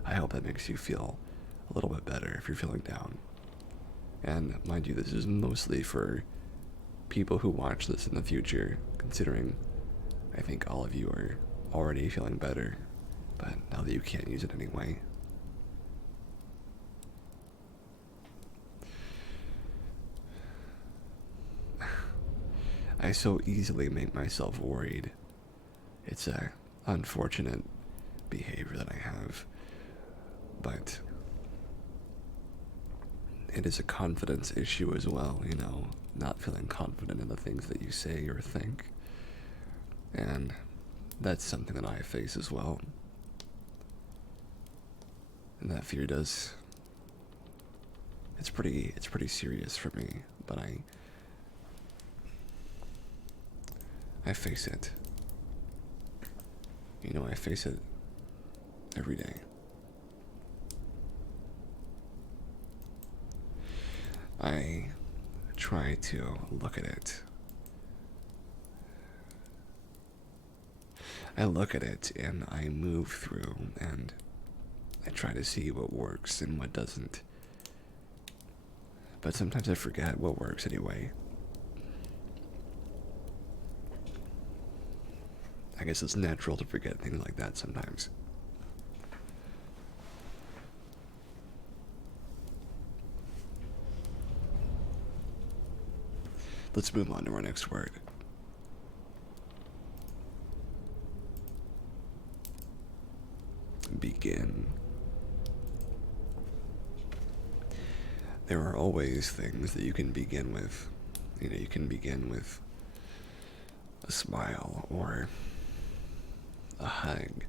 I hope that makes you feel a little bit better if you're feeling down. And mind you, this is mostly for people who watch this in the future, considering I think all of you are already feeling better, but now that you can't use it anyway. I so easily make myself worried. It's a unfortunate behavior that I have, but it is a confidence issue as well, not feeling confident in the things that you say or think. And that's something that I face as well. And that fear it's pretty serious for me, but I face it. I face it every day. I try to look at it. I look at it and I move through and I try to see what works and what doesn't. But sometimes I forget what works anyway. I guess it's natural to forget things like that sometimes. Let's move on to our next word. Begin. There are always things that you can begin with. You can begin with a smile or a hug,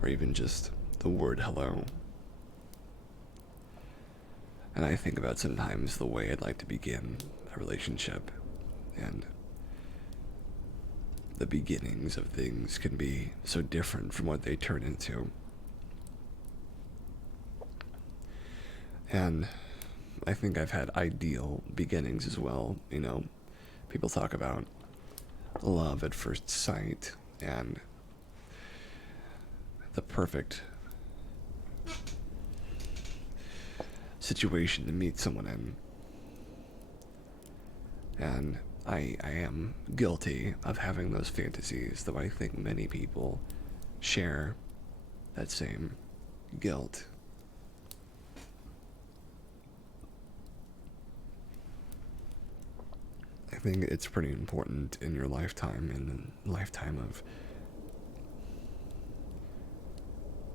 or even just the word hello. And I think about sometimes the way I'd like to begin a relationship, and the beginnings of things can be so different from what they turn into. And I think I've had ideal beginnings as well. People talk about love at first sight, and the perfect situation to meet someone in. And I am guilty of having those fantasies, though I think many people share that same guilt. I think it's pretty important in your lifetime, in the lifetime of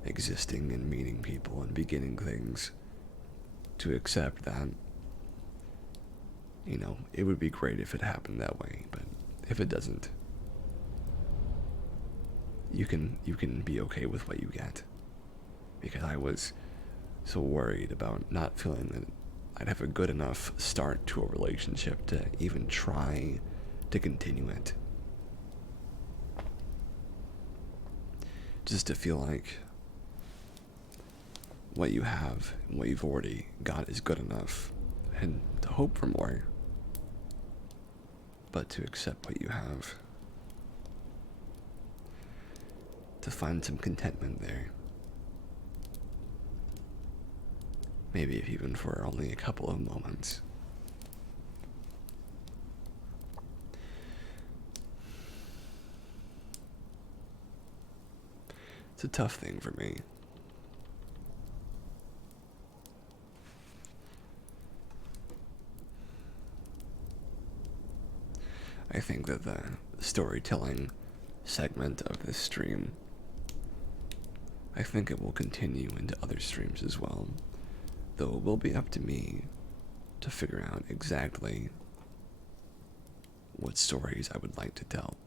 existing and meeting people and beginning things, to accept that, it would be great if it happened that way, but if it doesn't, you can be okay with what you get. Because I was so worried about not feeling that I'd have a good enough start to a relationship to even try to continue it. Just to feel like what you have and what you've already got is good enough, and to hope for more, but to accept what you have, to find some contentment there. Maybe if even for only a couple of moments. It's a tough thing for me. I think that the storytelling segment of this stream, I think it will continue into other streams as well, though it will be up to me to figure out exactly what stories I would like to tell.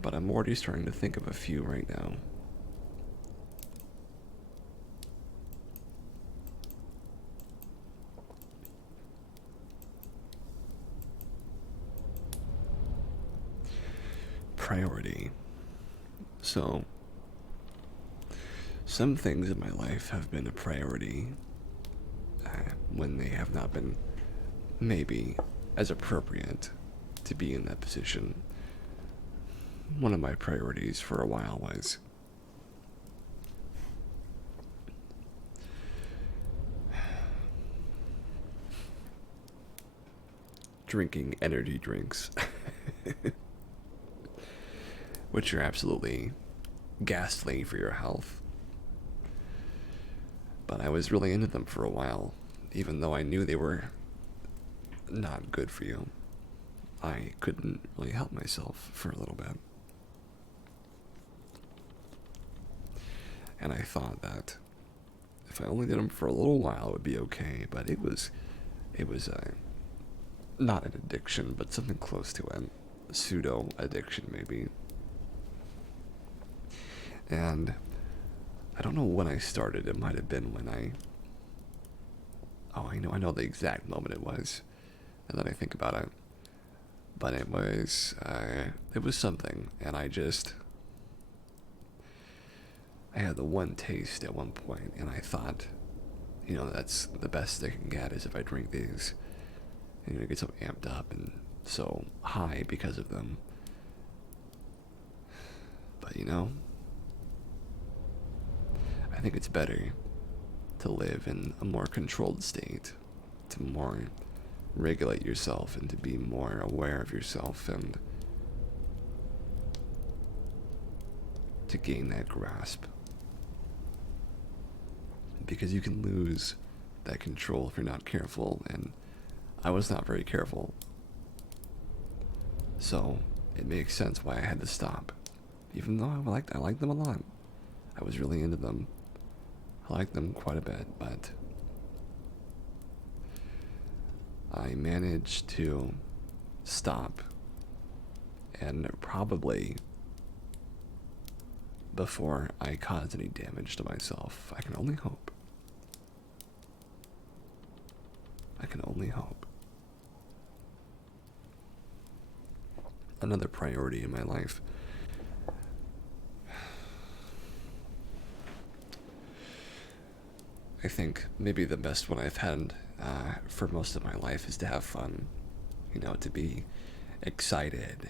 But I'm already starting to think of a few right now. Priority. So, some things in my life have been a priority when they have not been maybe as appropriate to be in that position. One of my priorities for a while was drinking energy drinks, which are absolutely ghastly for your health. But I was really into them for a while, even though I knew they were not good for you. I couldn't really help myself for a little bit. And I thought that if I only did them for a little while, it would be okay. But it was not an addiction, but something close to it. A pseudo addiction, maybe. And I don't know when I started. It might have been when I know the exact moment it was, and then I think about it. But it was something, and I had the one taste at one point, and I thought, that's the best they can get is if I drink these. And I get so amped up and so high because of them. But I think it's better to live in a more controlled state, to more regulate yourself and to be more aware of yourself and to gain that grasp. Because you can lose that control if you're not careful, and I was not very careful. So it makes sense why I had to stop. Even though I liked them a lot. I was really into them. I liked them quite a bit, but I managed to stop, and probably before I caused any damage to myself. I can only hope. I can only hope. Another priority in my life I think maybe the best one I've had for most of my life is to have fun, to be excited,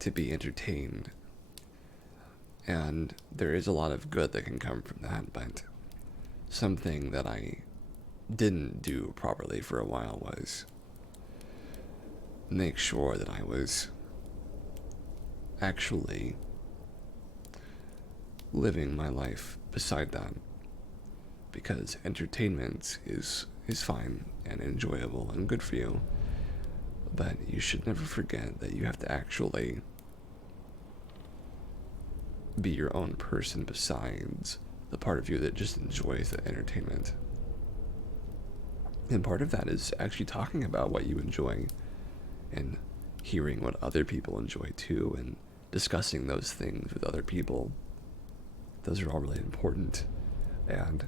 to be entertained. And there is a lot of good that can come from that, but something that I didn't do properly for a while was make sure that I was actually living my life beside that. Because entertainment is fine and enjoyable and good for you, but you should never forget that you have to actually be your own person besides the part of you that just enjoys the entertainment. And part of that is actually talking about what you enjoy and hearing what other people enjoy too, and discussing those things with other people. Those are all really important. And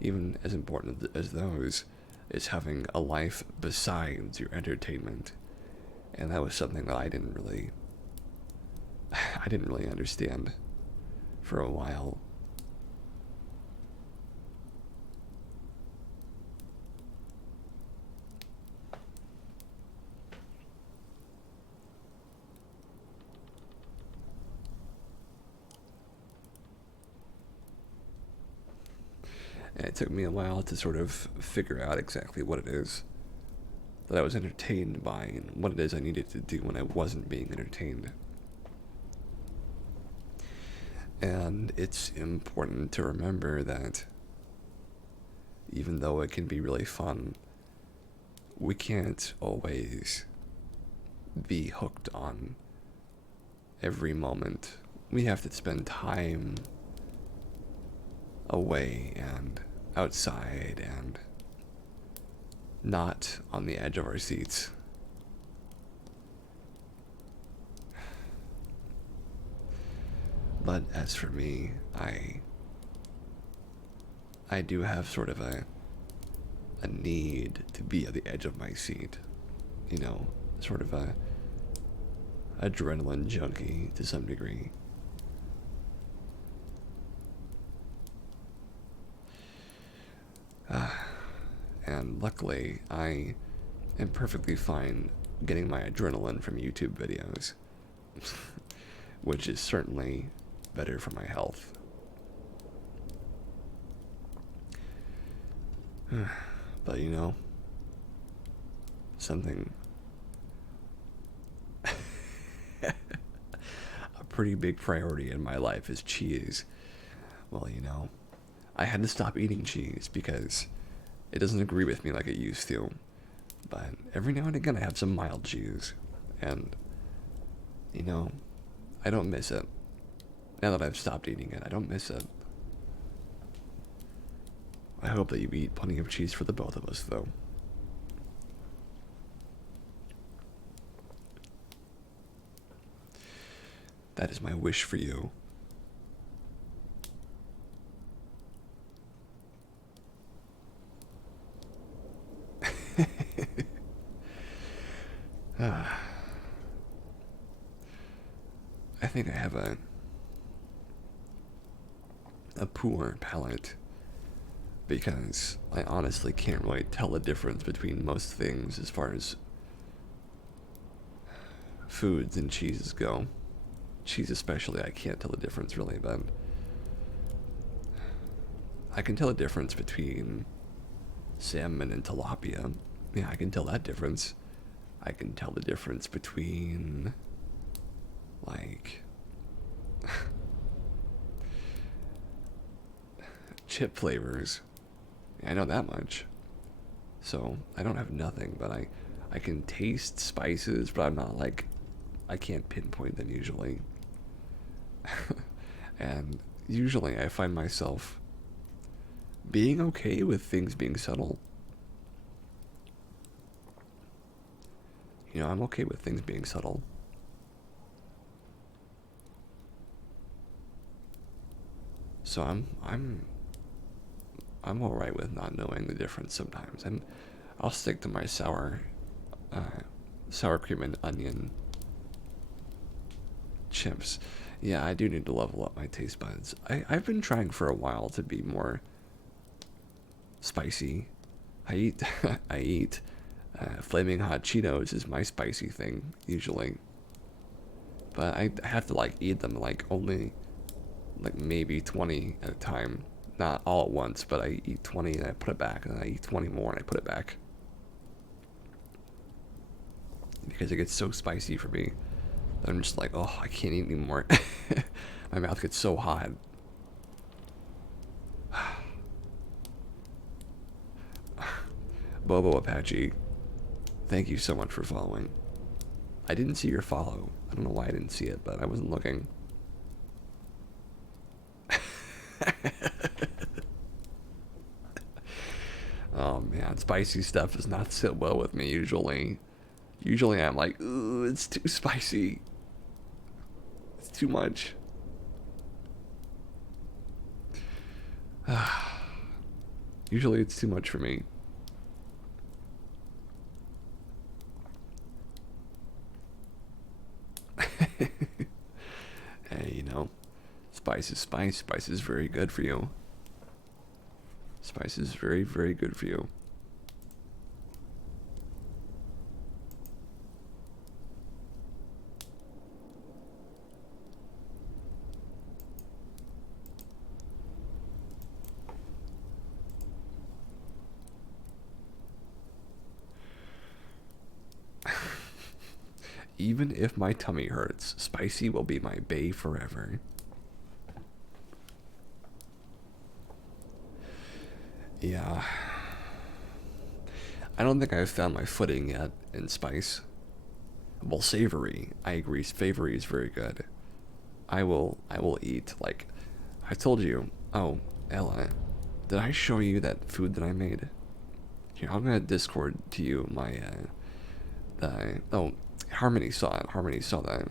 even as important as those is having a life besides your entertainment. And that was something that I didn't really understand for a while. And it took me a while to sort of figure out exactly what it is that I was entertained by and what it is I needed to do when I wasn't being entertained. And it's important to remember that even though it can be really fun, we can't always be hooked on every moment. We have to spend time away and outside and not on the edge of our seats. But as for me, I do have sort of a need to be at the edge of my seat. Sort of a adrenaline junkie to some degree. And luckily, I am perfectly fine getting my adrenaline from YouTube videos, which is certainly better for my health. But something a pretty big priority in my life is cheese. Well, I had to stop eating cheese because it doesn't agree with me like it used to. But every now and again I have some mild cheese. And, I don't miss it. Now that I've stopped eating it, I don't miss it. I hope that you eat plenty of cheese for the both of us, though. That is my wish for you. I think I have a poor palate because I honestly can't really tell the difference between most things as far as foods and cheeses go. Cheese especially, I can't tell the difference really, but I can tell the difference between salmon and tilapia. Yeah, I can tell that difference. I can tell the difference between, like, chip flavors. I know that much. So, I don't have nothing, but I can taste spices, but I'm not like, I can't pinpoint them usually. And usually I find myself being okay with things being subtle. I'm okay with things being subtle. So I'm all right with not knowing the difference sometimes, and I'll stick to my sour cream and onion chips. Yeah, I do need to level up my taste buds. I've been trying for a while to be more spicy. I eat I eat flaming hot Cheetos is my spicy thing usually, but I have to like eat them like only like maybe 20 at a time, not all at once. But I eat 20 and I put it back, and then I eat 20 more and I put it back because it gets so spicy for me. I'm just like, oh, I can't eat anymore. My mouth gets so hot. Bobo Apache, thank you so much for following. I didn't see your follow. I don't know why I didn't see it, but I wasn't looking. Oh man, spicy stuff does not sit well with me usually. Usually I'm like, ooh, it's too spicy. It's too much. Usually it's too much for me. Hey, you know, spice is spice. Spice is very good for you. Spice is very, very good for you. Even if my tummy hurts, spicy will be my bae forever. Yeah. I don't think I've found my footing yet in spice. Well, savory. I agree. Savory is very good. I will eat, like, I told you. Oh, Ella, did I show you that food that I made? Here, I'm gonna Discord to you my, oh, Harmony saw it. Harmony saw that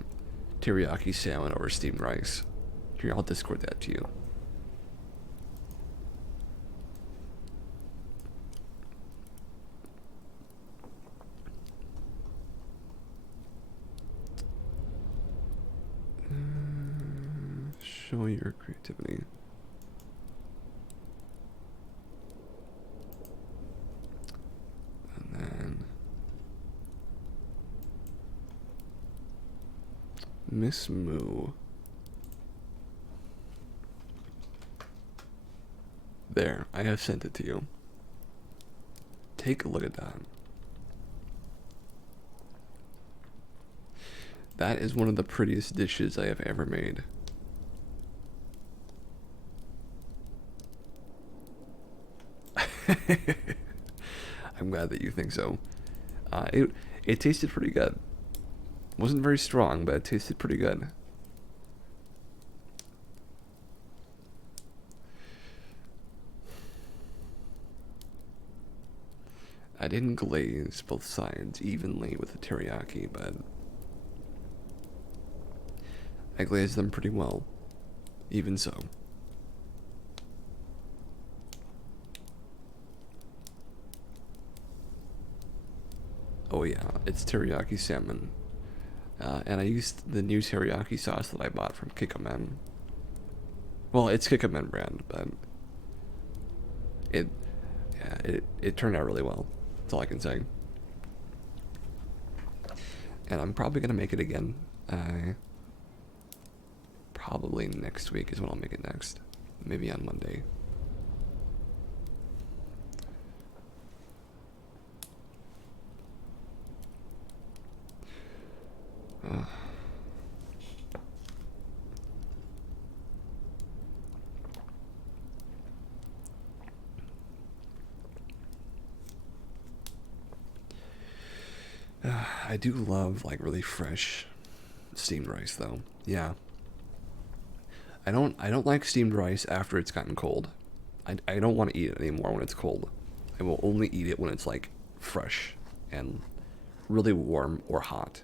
teriyaki salmon over steamed rice. Here, I'll Discord that to you. Show your creativity. And then Miss Moo. There, I have sent it to you. Take a look at that. That is one of the prettiest dishes I have ever made. I'm glad that you think so. It tasted pretty good. Wasn't very strong, but it tasted pretty good. I didn't glaze both sides evenly with the teriyaki, but I glazed them pretty well. Even so. Oh yeah, it's teriyaki salmon. And I used the new teriyaki sauce that I bought from Kikkoman. Well, it's Kikkoman brand, but it turned out really well. That's all I can say. And I'm probably gonna make it again. Probably next week is when I'll make it next. Maybe on Monday. I do love like really fresh steamed rice though. Yeah. I don't like steamed rice after it's gotten cold. I don't want to eat it anymore when it's cold. I will only eat it when it's like fresh and really warm or hot.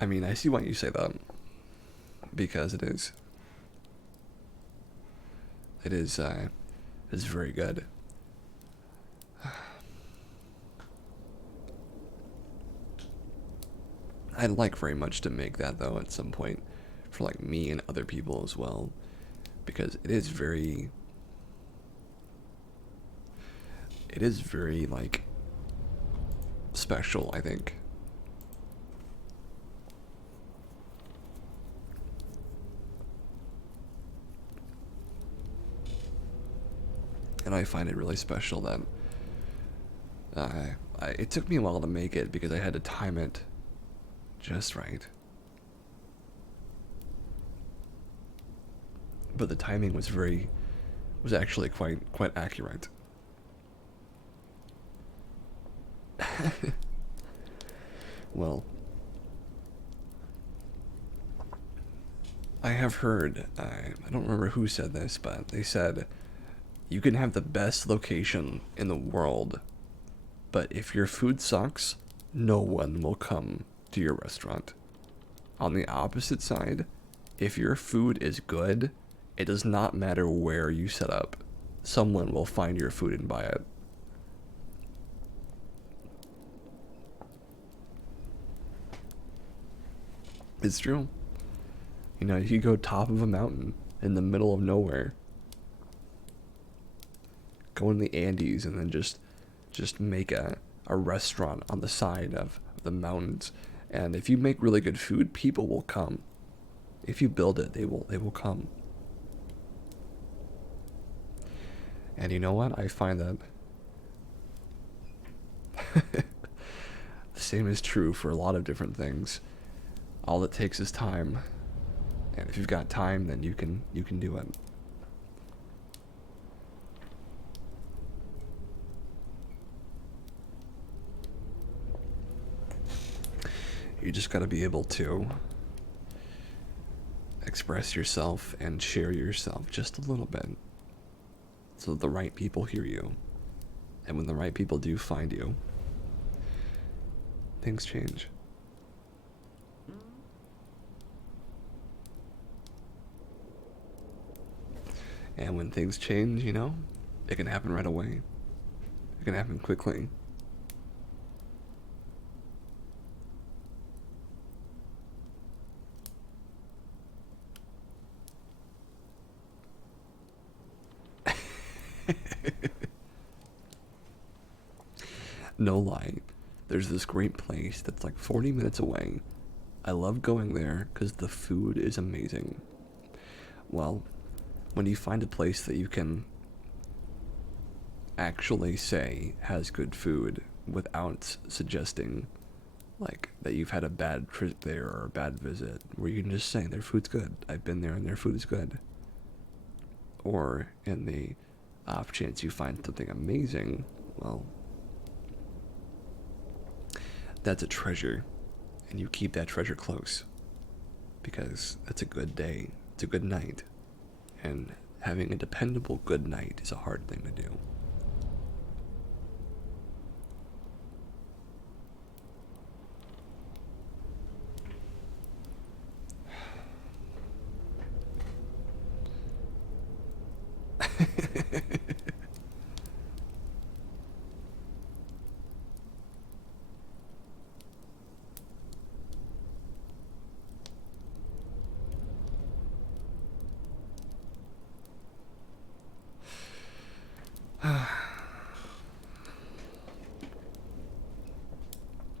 I mean, I see why you say that. Because it is. It's very good. I'd like very much to make that though at some point for like me and other people as well, because it is very like special, I think. And I find it really special that it took me a while to make it because I had to time it just right. But the timing was actually quite accurate. Well, I have heard, I don't remember who said this, but they said you can have the best location in the world, but if your food sucks, no one will come to your restaurant. On the opposite side, if your food is good, it does not matter where you set up. Someone will find your food and buy it. It's true. You know, you go top of a mountain in the middle of nowhere. Go in the Andes and then just make a restaurant on the side of the mountains. And if you make really good food, people will come. If you build it, they will come. And you know what? I find that the same is true for a lot of different things. All it takes is time. And if you've got time, then you can do it. You just got to be able to express yourself and share yourself just a little bit so that the right people hear you. And when the right people do find you, things change. And when things change, you know, it can happen right away. It can happen quickly. No lie. There's this great place that's like 40 minutes away. I love going there because the food is amazing. Well, when you find a place that you can actually say has good food without suggesting like that you've had a bad trip there or a bad visit, where you can just say their food's good, I've been there and their food is good. Or in the off chance you find something amazing, well, that's a treasure, and you keep that treasure close because that's a good day, it's a good night, and having a dependable good night is a hard thing to do.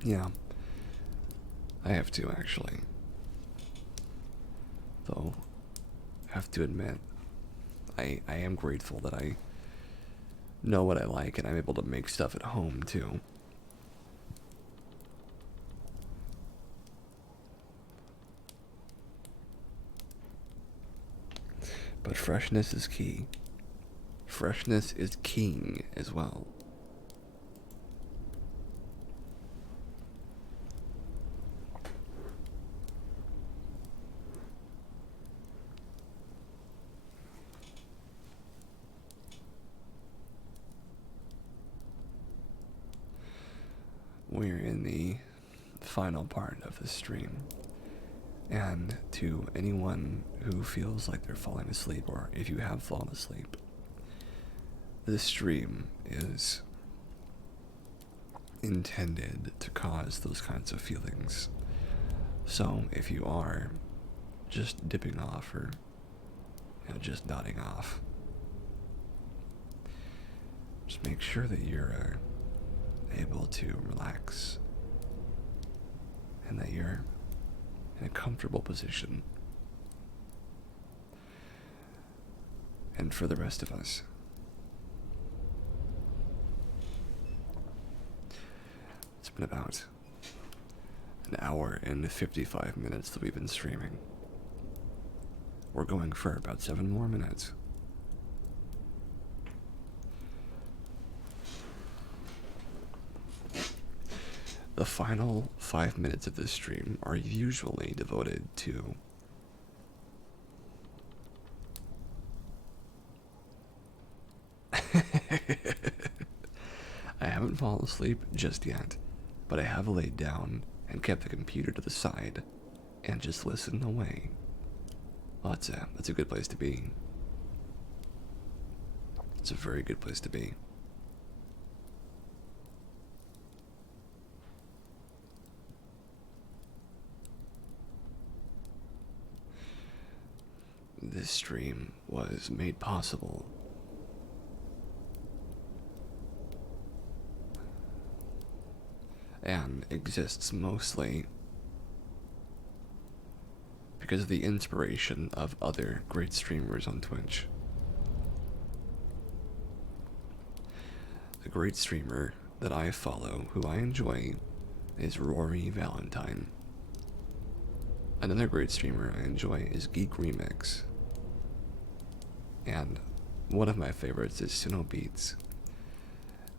Yeah, I have to actually. Though, I have to admit, I am grateful that I know what I like and I'm able to make stuff at home too. But freshness is key. Freshness is king as well. We're in the final part of the stream. And to anyone who feels like they're falling asleep, or if you have fallen asleep, this stream is intended to cause those kinds of feelings. So if you are just dipping off or just nodding off, just make sure that you're able to relax and that you're in a comfortable position. And for the rest of us, it's been about an hour and 55 minutes that we've been streaming. We're going for about 7 more minutes. The final 5 minutes of this stream are usually devoted to I haven't fallen asleep just yet, but I have laid down and kept the computer to the side and just listened away. Well, that's a good place to be. It's a very good place to be. This stream was made possible and exists mostly because of the inspiration of other great streamers on Twitch. The great streamer that I follow, who I enjoy, is Rory Valentine. Another great streamer I enjoy is Geek Remix. And one of my favorites is Suno Beats.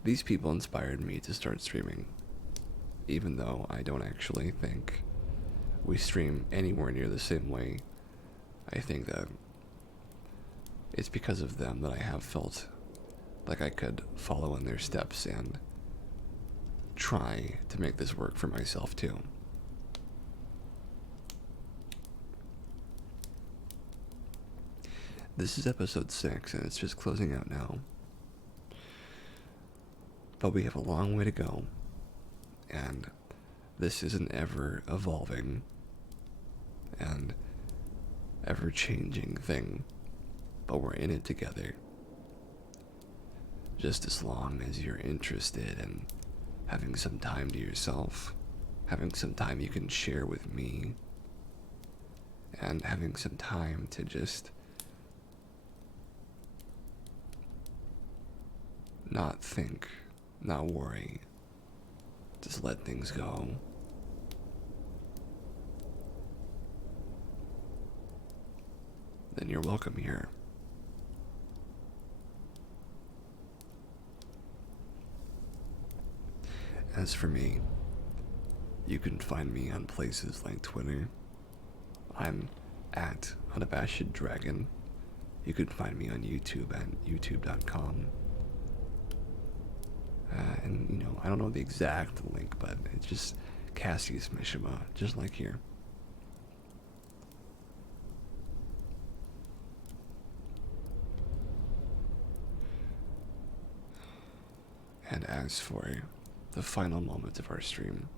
These people inspired me to start streaming, even though I don't actually think we stream anywhere near the same way. I think that it's because of them that I have felt like I could follow in their steps and try to make this work for myself too. This is episode 6 and it's just closing out now. But we have a long way to go, and this is an ever evolving and ever changing thing, but we're in it together. Just as long as you're interested in having some time to yourself, having some time you can share with me, and having some time to just not think, not worry, just let things go. Then you're welcome here. As for me, you can find me on places like Twitter. I'm at Unabashed Dragon. You can find me on YouTube at youtube.com. And, I don't know the exact link, but it's just Cassius Mishima, just like here. And as for the final moments of our stream,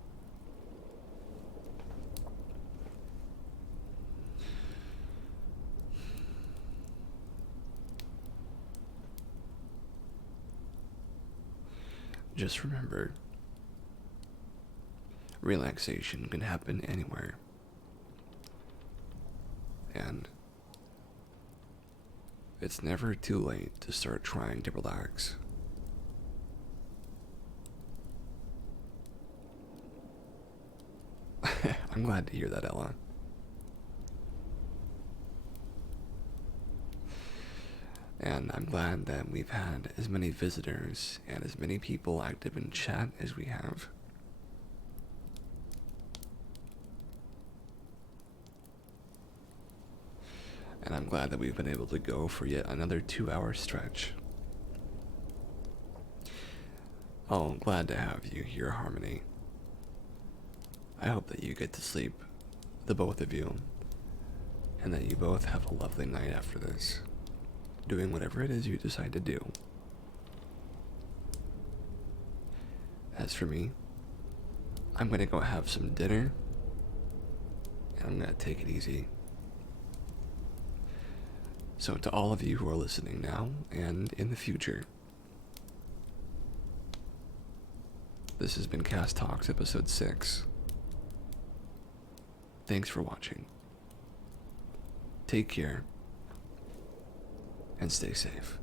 just remember, relaxation can happen anywhere. And it's never too late to start trying to relax. I'm glad to hear that, Ella. And I'm glad that we've had as many visitors and as many people active in chat as we have. And I'm glad that we've been able to go for yet another 2-hour stretch. Oh, I'm glad to have you here, Harmony. I hope that you get to sleep, the both of you, and that you both have a lovely night after this, doing whatever it is you decide to do. As for me, I'm gonna go have some dinner, I'm gonna take it easy. So, to all of you who are listening now and in the future, this has been Cast Talks episode 6. Thanks for watching. Take care and stay safe.